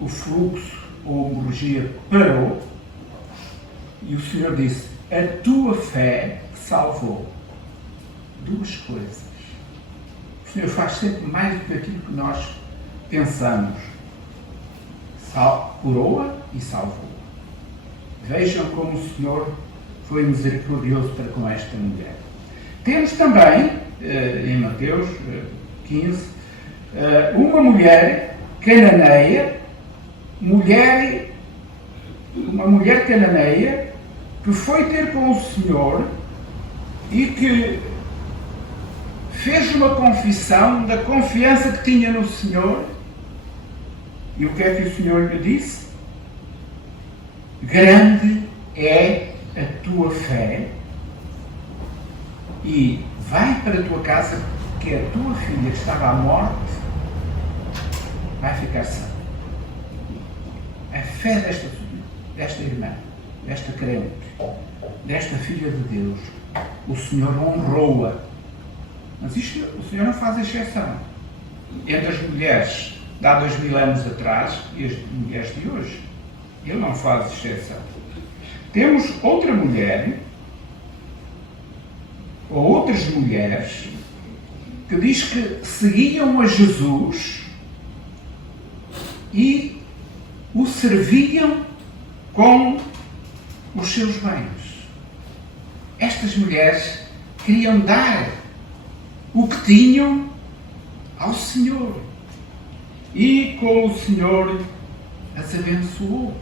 o fluxo ou a hemorragia parou e o Senhor disse, a tua fé te salvou. Duas coisas. O Senhor faz sempre mais do que aquilo que nós pensamos. Curou-a e salvou-a. Vejam como o Senhor foi misericordioso para com esta mulher. Temos também, em Mateus 15, uma mulher cananeia, uma mulher cananeia que foi ter com o Senhor e que fez uma confissão da confiança que tinha no Senhor. E o que é que o Senhor lhe disse? Grande é a tua fé e vai para a tua casa, que a tua filha que estava à morte vai ficar sã. A fé desta irmã, desta crente, desta filha de Deus, o Senhor honrou-a. Mas isto o Senhor não faz exceção entre as mulheres de há 2000 anos atrás e as mulheres de hoje. Ele não faz exceção. Temos outra mulher, ou outras mulheres, que diz que seguiam a Jesus e o serviam com os seus bens. Estas mulheres queriam dar o que tinham ao Senhor. E com o Senhor as abençoou.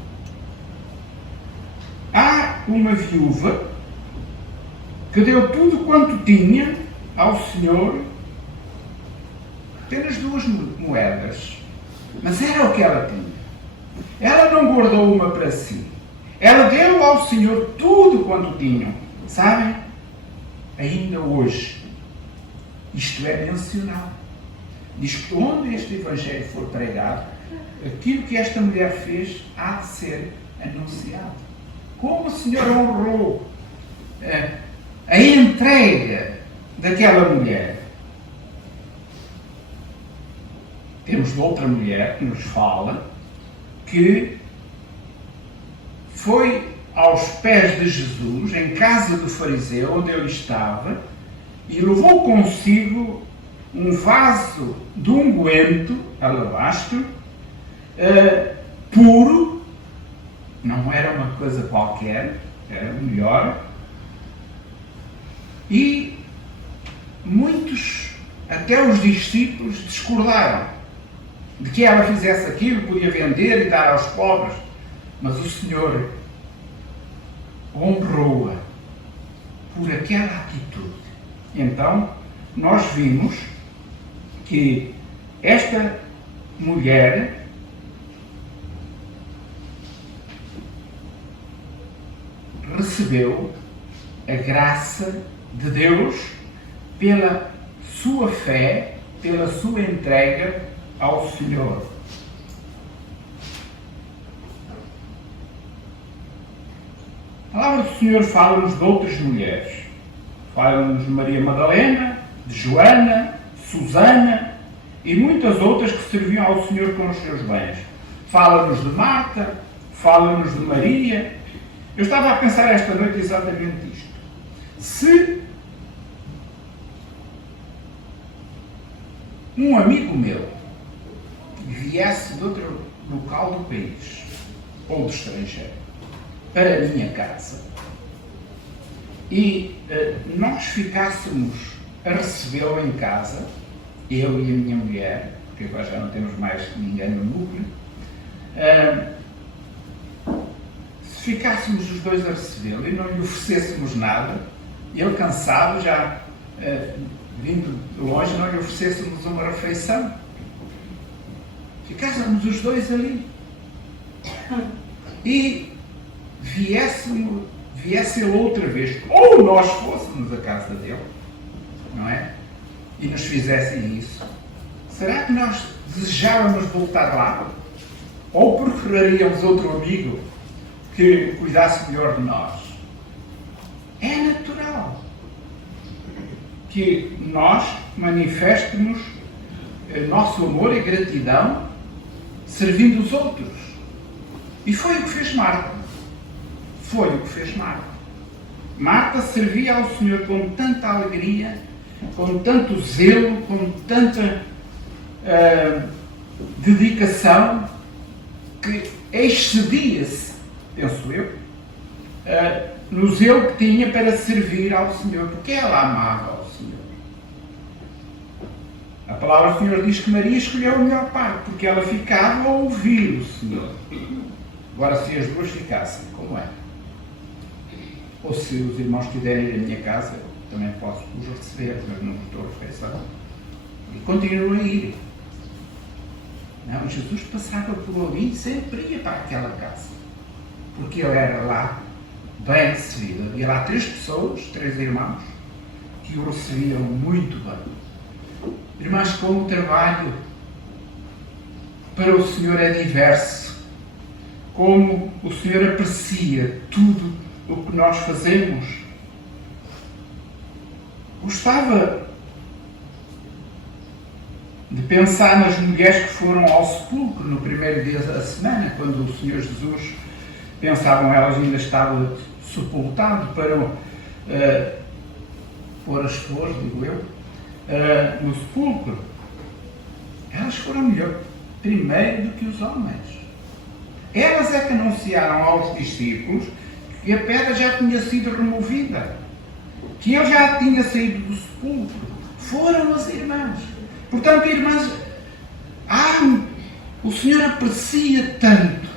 Há uma viúva que deu tudo quanto tinha ao Senhor, apenas 2 moedas. Mas era o que ela tinha. Ela não guardou uma para si. Ela deu ao Senhor tudo quanto tinham. Sabem? Ainda hoje, isto é mencionado. Diz que onde este Evangelho for pregado, aquilo que esta mulher fez há de ser anunciado. Como o Senhor honrou a entrega daquela mulher. Temos outra mulher que nos fala que foi aos pés de Jesus, em casa do fariseu, onde ele estava, e levou consigo um vaso de unguento alabastro puro, não era uma coisa qualquer, era o melhor. E muitos, até os discípulos, discordaram de que ela fizesse aquilo, podia vender e dar aos pobres, mas o Senhor honrou-a por aquela atitude. Então, nós vimos que esta mulher recebeu a graça de Deus pela sua fé, pela sua entrega ao Senhor. A palavra do Senhor fala-nos de outras mulheres. Fala-nos de Maria Madalena, de Joana, Susana e muitas outras que serviam ao Senhor com os seus bens. Fala-nos de Marta, fala-nos de Maria. Eu estava a pensar esta noite exatamente isto. Se um amigo meu viesse de outro local do país ou do estrangeiro para a minha casa e nós ficássemos a recebê-lo em casa, eu e a minha mulher, porque agora já não temos mais ninguém no núcleo, se ficássemos os dois a recebê-lo e não lhe oferecêssemos nada, ele cansado, já vindo de longe, não lhe oferecêssemos uma refeição, ficássemos os dois ali e viesse ele outra vez, ou nós fôssemos à casa dele, não é? E nos fizessem isso, será que nós desejávamos voltar lá? Ou preferiríamos outro amigo que cuidasse melhor de nós? É natural que nós manifestemos nosso amor e gratidão servindo os outros. E foi o que fez Marta. Foi o que fez Marta. Marta servia ao Senhor com tanta alegria, com tanto zelo, com tanta dedicação, que excedia-se, penso eu, no zelo que tinha para servir ao Senhor, porque ela amava ao Senhor. A palavra do Senhor diz que Maria escolheu a melhor parte, porque ela ficava a ouvir o Senhor. Agora, se as duas ficassem, como é? Ou se os irmãos quiserem ir à minha casa, eu também posso os receber, mas não estou a refeição. E continuam a ir. Não, Jesus passava por ali e sempre ia para aquela casa. Porque ele era lá bem recebido. Havia lá 3 pessoas, 3 irmãos, que o recebiam muito bem. Irmãos, como o trabalho para o Senhor é diverso, como o Senhor aprecia tudo o que nós fazemos. Gostava de pensar nas mulheres que foram ao sepulcro no primeiro dia da semana, quando o Senhor Jesus, pensavam elas, ainda estava sepultado, para pôr as flores, digo eu, no sepulcro. Elas foram melhor primeiro do que os homens. Elas é que anunciaram aos discípulos que a pedra já tinha sido removida, que ele já tinha saído do sepulcro. Foram as irmãs. Portanto, irmãs, o Senhor aprecia tanto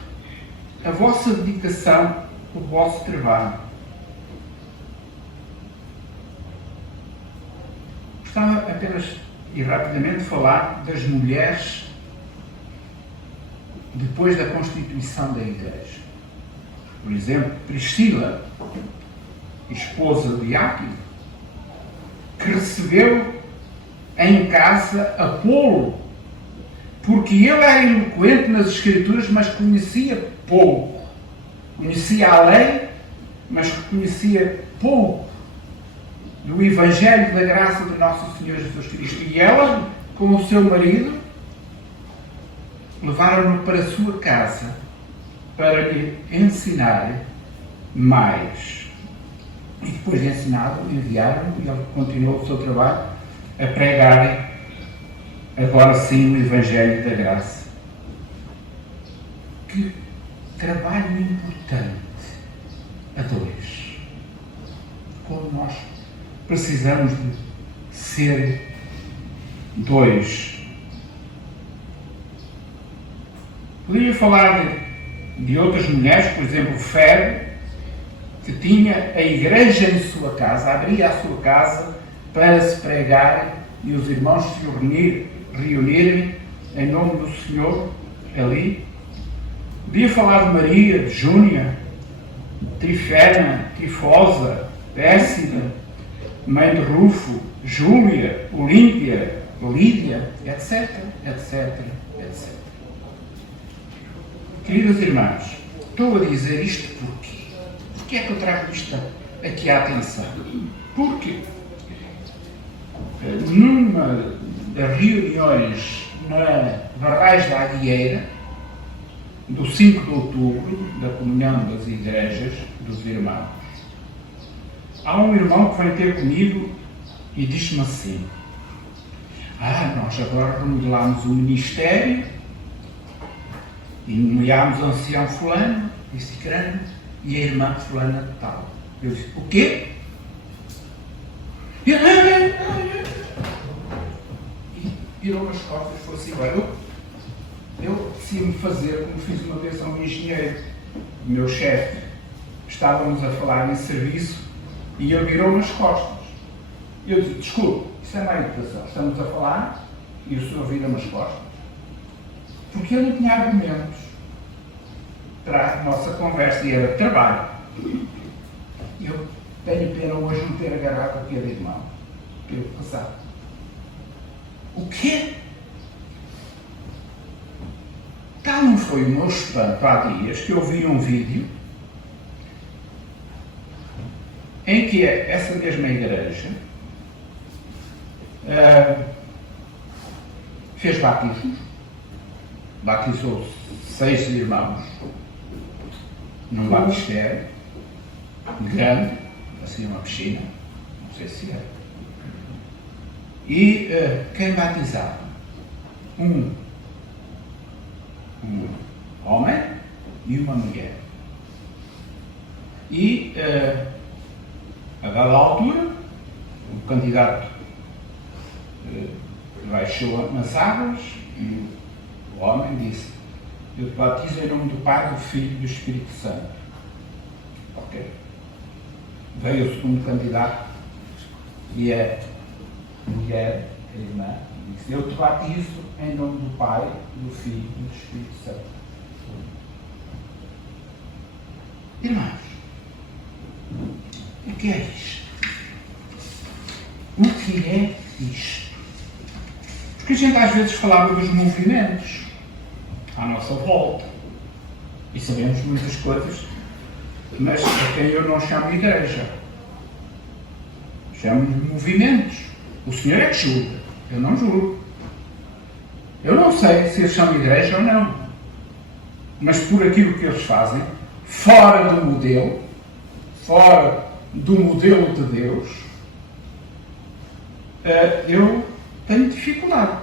a vossa dedicação, o vosso trabalho. Gostava apenas e rapidamente falar das mulheres depois da constituição da Igreja. Por exemplo, Priscila, esposa de Áquila, que recebeu em casa Apolo, porque ele era eloquente nas Escrituras, mas conhecia pouco. Conhecia a lei, mas conhecia pouco do Evangelho da graça de nosso Senhor Jesus Cristo. E ela, com o seu marido, levaram-no para a sua casa para lhe ensinar mais. E depois de ensinado, enviaram-no e ele continuou o seu trabalho a pregar agora sim o Evangelho da graça. que trabalho importante a dois. Como nós precisamos de ser dois. Podia falar de outras mulheres, por exemplo, Febe, que tinha a igreja em sua casa, abria a sua casa para se pregar e os irmãos se reunirem em nome do Senhor ali. Podia falar de Maria, de Júnia, Trifena, Trifosa, Pérsida, mãe de Rufo, Júlia, Olímpia, Lídia, etc, etc, etc. Queridas irmãs, estou a dizer isto porquê? Porquê é que eu trago isto aqui à atenção? Porque numa das reuniões na Barrais da Aguieira, do 5 de outubro, da comunhão das igrejas, dos irmãos, há um irmão que vem ter comigo e diz-me assim: nós agora remodelámos o ministério e nomeámos o ancião fulano, e cicrano, e a irmã fulana de tal. Eu disse: o quê? E virou as costas e falou assim: eu decidi-me fazer como fiz uma vez a um engenheiro, o meu chefe. Estávamos a falar em serviço e ele virou-me as costas. Eu disse: desculpe, isso é má educação. Estamos a falar e o senhor vira-me as costas. Porque eu não tinha argumentos para a nossa conversa e era trabalho. Eu tenho pena hoje não ter agarrado aquele irmão, pelo passado. O quê? Tal não foi o meu espanto há dias que eu vi um vídeo em que essa mesma igreja fez batismos, batizou 6 irmãos num batistério grande, assim uma piscina, não sei se é. E quem batizava? Um homem e uma mulher. E a dada altura, o candidato baixou nas águas e o homem disse: eu te batizo em nome do Pai, do Filho e do Espírito Santo. Ok. Veio o segundo candidato e a mulher, a irmã, disse: eu te batizo em nome do Pai, do Filho e do Espírito Santo. Irmãos, o que é isto? O que é isto? Porque a gente às vezes falava dos movimentos à nossa volta e sabemos muitas coisas, mas a quem eu não chamo igreja, chamo de movimentos. O Senhor é que julga, eu não julgo. Eu não sei se eles são igreja ou não, mas por aquilo que eles fazem, fora do modelo de Deus, eu tenho dificuldade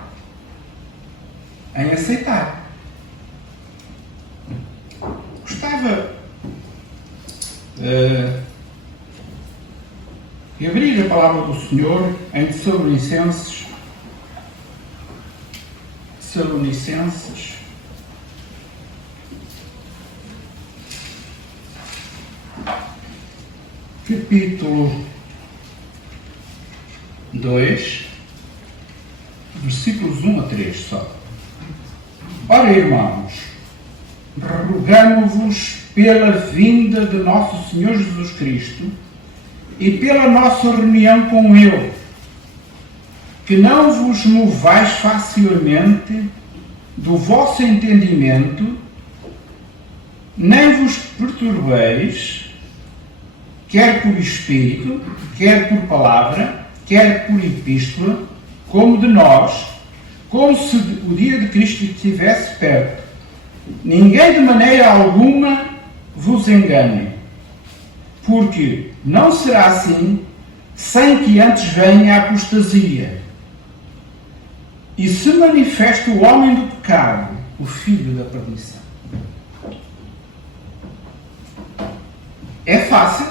em aceitar. Gostava de abrir a palavra do Senhor em Tessalonicenses, capítulo 2, versículos 1 a 3 só. Ora, irmãos, rogamo-vos pela vinda de nosso Senhor Jesus Cristo e pela nossa reunião com Ele, que não vos movais facilmente do vosso entendimento, nem vos perturbeis, quer por espírito, quer por palavra, quer por epístola, como de nós, como se o dia de Cristo estivesse perto. Ninguém de maneira alguma vos engane, porque não será assim sem que antes venha a apostasia e se manifeste o homem do pecado, o filho da perdição. É fácil.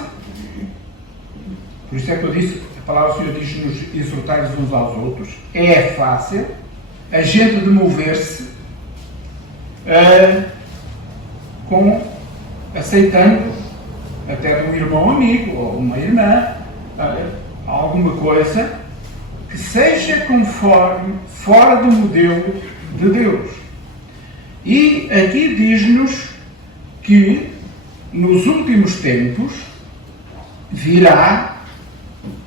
Por isso é que eu disse, a palavra do Senhor diz-nos exortar uns aos outros. É fácil a gente de mover-se aceitando até de um irmão amigo ou uma irmã, alguma coisa que seja conforme, fora do modelo de Deus. E aqui diz-nos que nos últimos tempos virá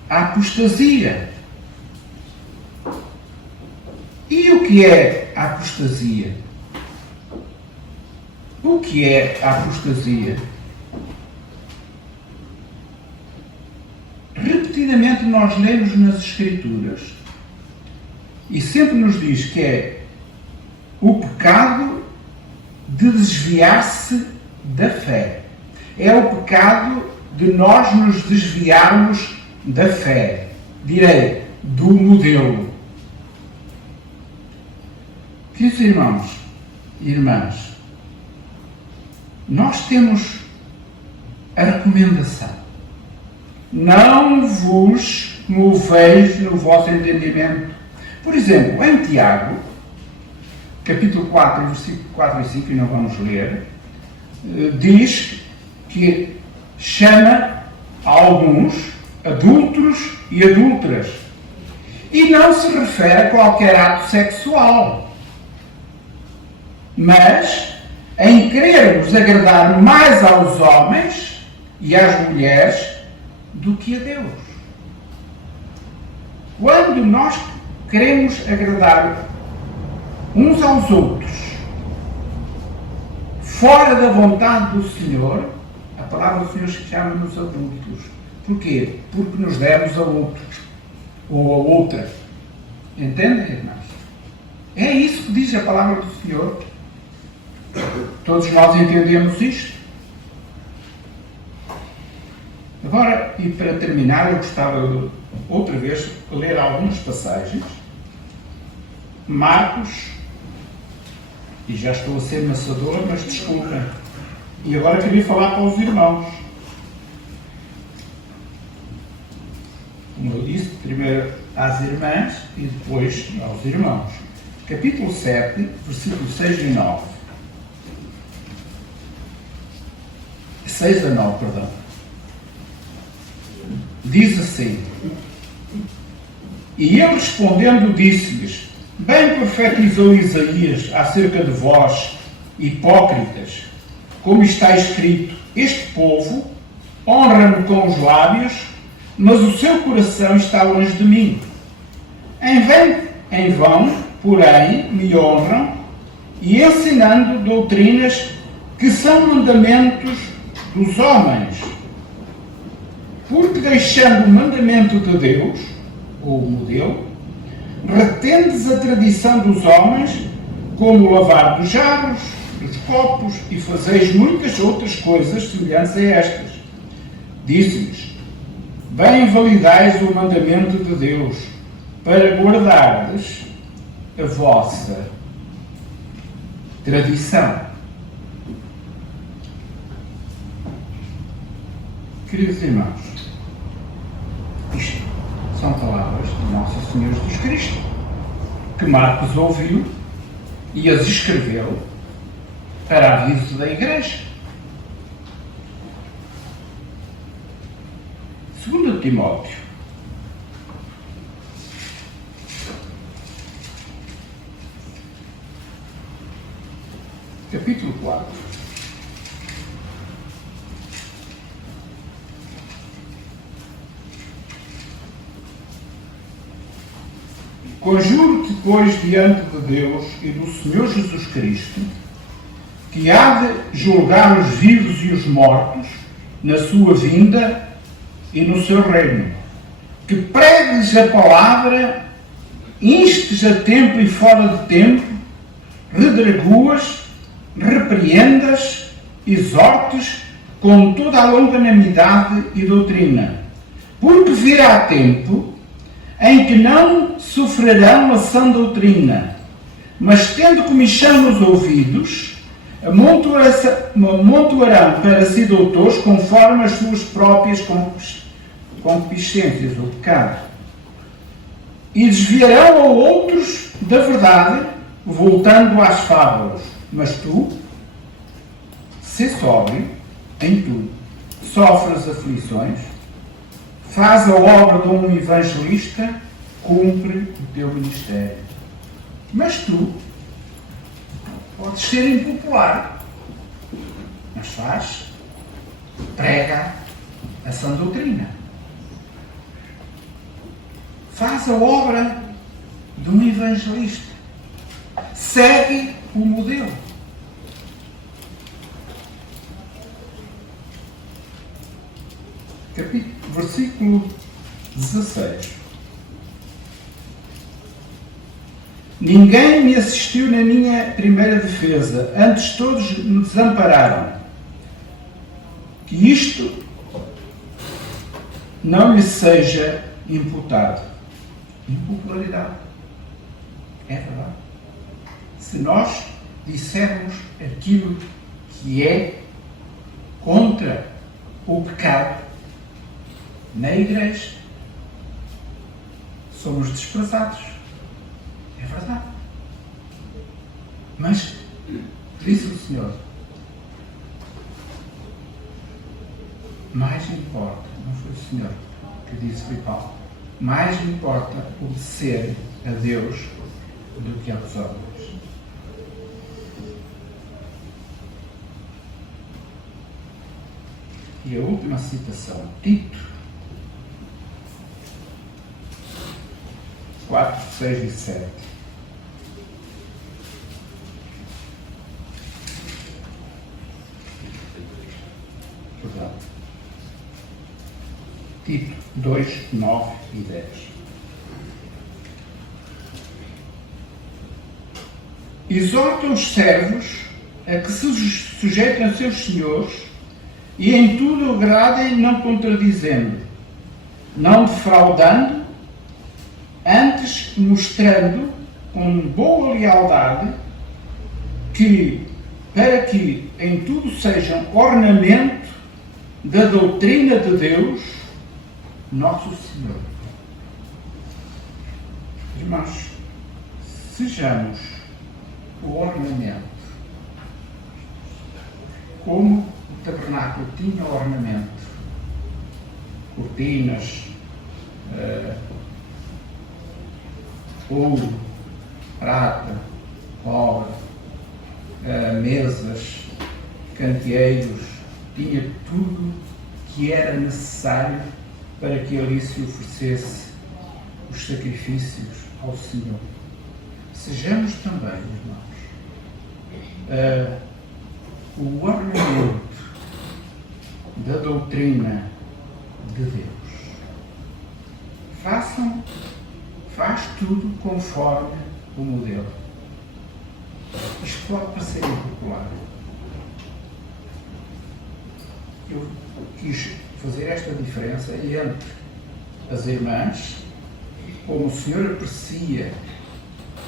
a apostasia. E o que é a apostasia? O que é a apostasia? Repetidamente nós lemos nas Escrituras e sempre nos diz que é o pecado de desviar-se da fé. É o pecado de nós nos desviarmos da fé. Direi, do modelo. Queridos irmãos e irmãs, nós temos a recomendação: não vos moveis no vosso entendimento. Por exemplo, em Tiago, capítulo 4, versículo 4 e 5, e não vamos ler, diz que chama alguns adúlteros e adúlteras. E não se refere a qualquer ato sexual, mas em querermos agradar mais aos homens e às mulheres do que a Deus. Quando nós queremos agradar uns aos outros, fora da vontade do Senhor, a palavra do Senhor chama-nos adúlteros. Porquê? Porque nos demos a outros, ou a outra. Entendem, irmãos? É isso que diz a palavra do Senhor. Todos nós entendemos isto. Agora, e para terminar, eu gostava de, outra vez, ler algumas passagens. Marcos, e já estou a ser maçador, mas desculpem. E agora queria falar para os irmãos. Como eu disse, primeiro às irmãs e depois aos irmãos. Capítulo 7, versículos 6 e 9. 6 a 9, perdão. Diz assim: E ele respondendo disse-lhes: Bem profetizou Isaías acerca de vós, hipócritas, como está escrito: Este povo honra-me com os lábios, mas o seu coração está longe de mim. Em vão, porém, me honram, e ensinando doutrinas que são mandamentos dos homens. Porque deixando o mandamento de Deus, ou o modelo, retendes a tradição dos homens, como o lavar dos jarros, dos copos, e fazeis muitas outras coisas semelhantes a estas. Disse-lhes: Bem validais o mandamento de Deus, para guardardes a vossa tradição. Queridos irmãos, isto são palavras de Nosso Senhor Jesus Cristo, que Marcos ouviu e as escreveu para aviso da Igreja. 2 Timóteo, capítulo 4. Conjuro-te, pois, diante de Deus e do Senhor Jesus Cristo, que há de julgar os vivos e os mortos na sua vinda e no seu reino, que pregues a palavra, instes a tempo e fora de tempo, redarguas, repreendas, exortes com toda a longanimidade e doutrina, porque virá tempo em que não sofrerão a sã doutrina, mas tendo comichão nos ouvidos, amontoarão para si doutores conforme as suas próprias concupiscências, o pecado, e desviarão a outros da verdade, voltando às fábulas. Mas tu, sê sóbrio em tudo, sofre as aflições, faz a obra de um evangelista, cumpre o teu ministério. Mas tu podes ser impopular, mas prega a sã doutrina. Faz a obra de um evangelista. Segue o modelo. Versículo 16. Ninguém me assistiu na minha primeira defesa, antes todos me desampararam. Que isto não lhe seja imputado. Impopularidade. É verdade. Se nós dissermos aquilo que é contra o pecado na igreja, somos desprezados. É verdade. Mas, disse o Senhor, mais importa, não foi o Senhor que disse, foi Paulo, mais importa obedecer a Deus do que aos homens. E a última citação, Tito 4, 6 e 7. Tito 2, 9 e 10. Exorta os servos a que se sujeitem a seus senhores e em tudo agradem, não contradizendo, não defraudando, antes mostrando com boa lealdade para que em tudo sejam ornamento da doutrina de Deus, nosso Senhor. Irmãos, sejamos o ornamento. Como o tabernáculo tinha ornamento, cortinas, ouro, prata, cobre, mesas, candeeiros, tinha tudo que era necessário para que ali se oferecesse os sacrifícios ao Senhor. Sejamos também, irmãos, o ornamento da doutrina de Deus. Faz tudo conforme o modelo. Isto pode parecer impopular. Eu quis fazer esta diferença entre as irmãs, como o Senhor aprecia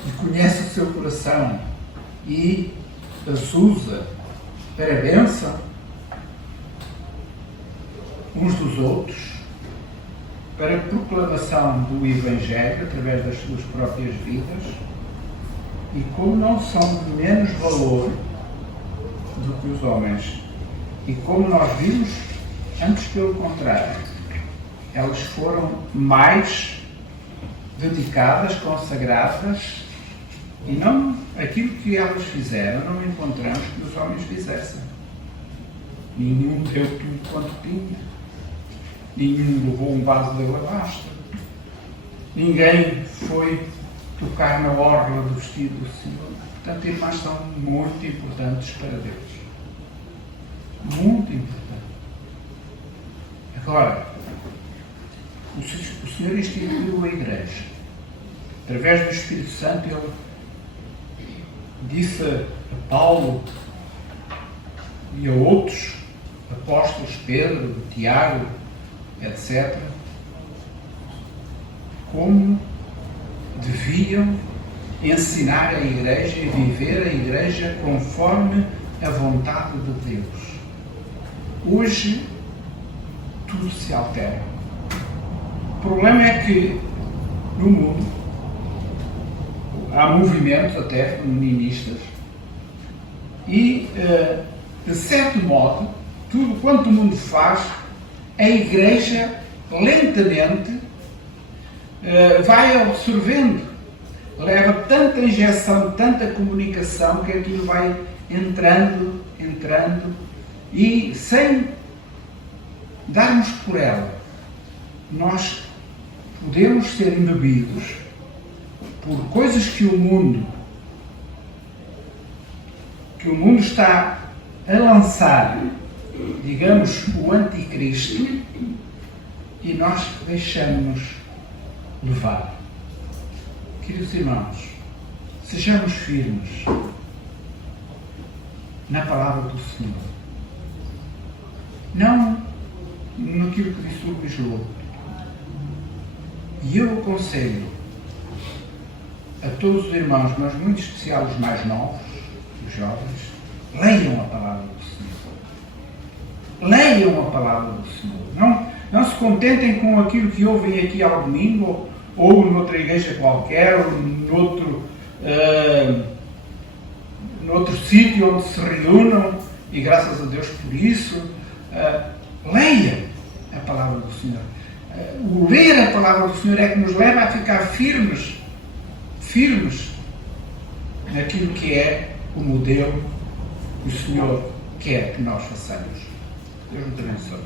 e conhece o seu coração e as usa para a bênção uns dos outros, para a proclamação do Evangelho através das suas próprias vidas, e como não são de menos valor do que os homens, e como nós vimos, antes pelo contrário, elas foram mais dedicadas, consagradas, e não aquilo que elas fizeram, não encontramos que os homens fizessem. Nenhum deu tudo quanto tinha. Nenhum levou um vaso de alabastro. Ninguém foi tocar na orla do vestido do Senhor. Portanto, irmãs, são muito importantes para Deus. Muito importantes. Agora, o Senhor instituiu a Igreja. Através do Espírito Santo, Ele disse a Paulo e a outros apóstolos, Pedro, Tiago, etc., como deviam ensinar a Igreja e viver a Igreja conforme a vontade de Deus. Hoje, tudo se altera. O problema é que, no mundo, há movimentos até feministas e, de certo modo, tudo quanto o mundo faz, a Igreja lentamente vai absorvendo. Leva tanta injeção, tanta comunicação, que aquilo vai entrando, e sem darmos por ela, nós podemos ser embebidos por coisas que o mundo está a lançar, digamos, o anticristo, e nós deixamos-nos levar. Queridos irmãos, sejamos firmes na palavra do Senhor. Não naquilo que disse o Luís Lobo. E eu aconselho a todos os irmãos, mas muito especial os mais novos, os jovens, leiam a palavra do Senhor. Leiam a palavra do Senhor. Não se contentem com aquilo que ouvem aqui ao domingo, ou noutra igreja qualquer, ou noutro sítio onde se reúnam, e graças a Deus por isso. Leia a palavra do Senhor. O ler a palavra do Senhor é que nos leva a ficar firmes naquilo que é o modelo que o Senhor quer que nós façamos. Deus nos abençoe.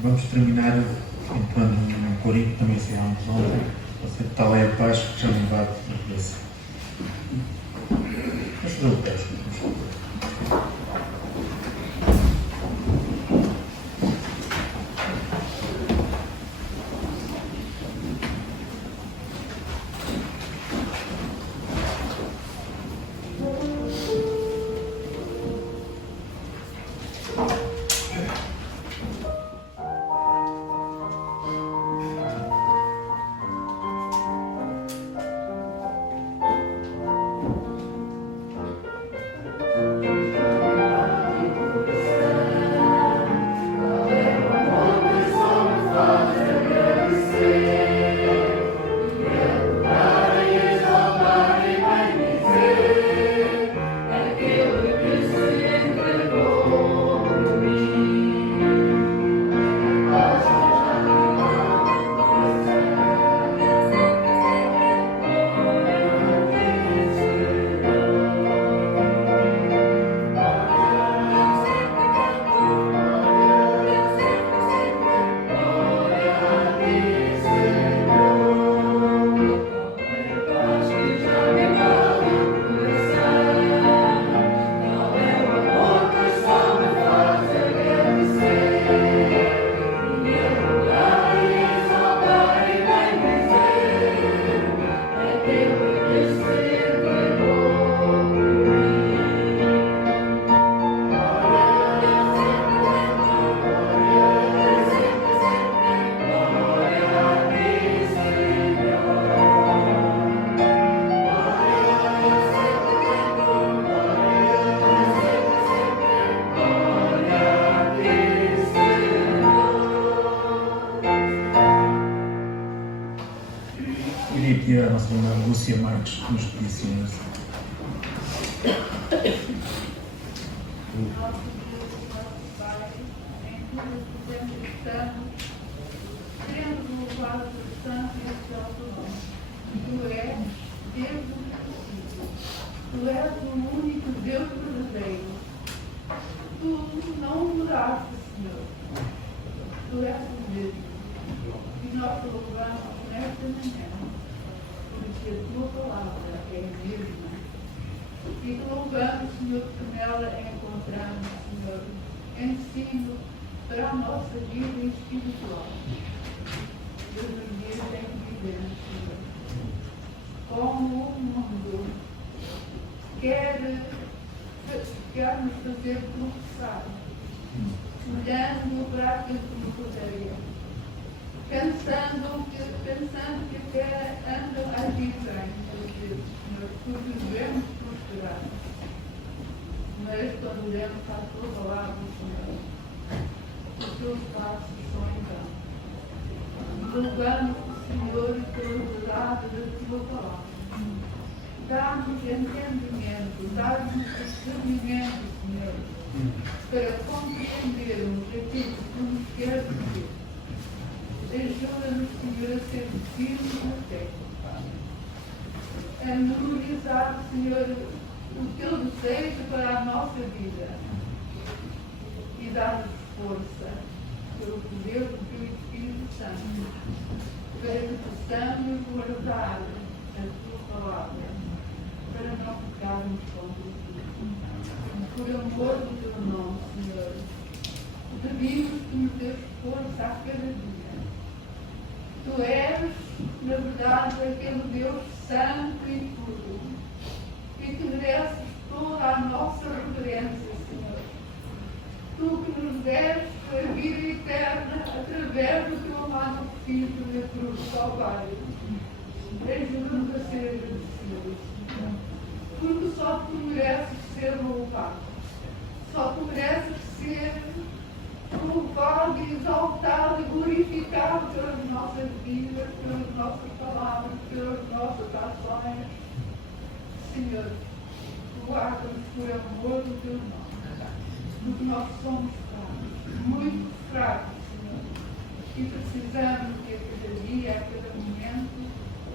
Vamos terminar entrando num corinho que também será muito longo. Você tal é a paz que já me invade na cabeça. Vamos fazer o teste. A nossa irmã Lúcia Marques nos pedisse a oração. Nosso Deus e nosso Pai, em tudo que sempre estamos, queremos louvar o teu santo e excelso nome. Tu és Deus impossível. Tu és o único Deus verdadeiro. Tu não mudaste, Senhor. Tu és o mesmo. E nós te louvamos nesta manhã. Porque a tua palavra é a mesma. E te louvamos, Senhor, porque nela encontramos, Senhor, Senhor, ensino para a nossa vida espiritual. Deus nos dias em que vivemos, Senhor. Como o mundo quer nos fazer tropeçar, olhando para aquilo que nos rodeia, pensando que até andam a agir bem, Senhor, porque devemos prosperar. Mas quando olhamos para a tua palavra, Senhor, os teus passos são em vão. Julgamos o Senhor pela verdade da tua palavra. Dá-nos entendimento, dá-nos discernimento, Senhor, para compreendermos aquilo que tu nos queres dizer. Ajuda-nos, Senhor, a ser firmes na fé, a memorizar, Senhor, o teu desejo para a nossa vida e dar-nos força pelo poder do teu Espírito Santo, para que possamos guardar a tua palavra, para não ficarmos contra ti. Por amor do teu nome, Senhor, pedimos que nos dês força a cada dia. Tu és, na verdade, aquele Deus santo e puro, e que mereces toda a nossa reverência, Senhor. Tu que nos deste a vida eterna através do teu amado Filho na cruz do Calvário. Ajuda-nos a ser agradecidos, Senhor. Porque só tu mereces ser louvado. Só tu mereces ser louvado, exaltado e glorificado pelas nossas vidas, pelas nossas palavras, pelas nossas ações. Senhor, guarda-nos por amor do teu nome, porque nós somos fracos, muito fracos, Senhor, e precisamos de a cada dia, a cada momento,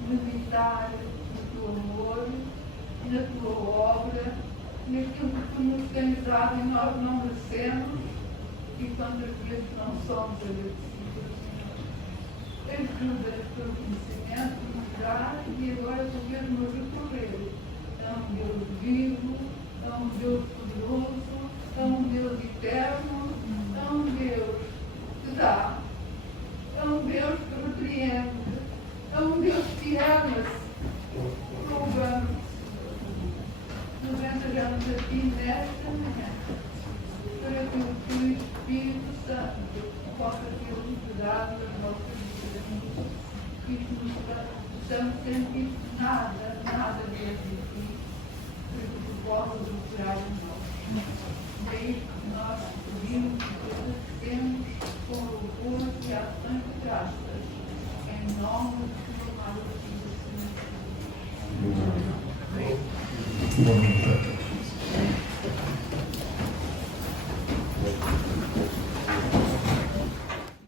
meditar no teu amor, na tua obra, naquilo que tu nos tens dado e nós não merecemos, e quantas vezes não somos agradecidos, Senhor. Ajuda-nos pelo conhecimento que nos dá e agora podemos recorrer a um Deus vivo, a um Deus poderoso, a um Deus eterno, a um Deus que dá, a um Deus que repreende, a um Deus que ama-se. Louvamos, Senhor. Nos entregamos a ti nesta manhã, para que o teu Espírito Santo possa ter liberdade das nossas vidas, e que nos possamos sentir nada dentro de ti, para que tu possas operar em nós. É isso que nós pedimos e agradecemos com louvor e ações de graças, em nome do teu amado Filho, Senhor. Bom dia.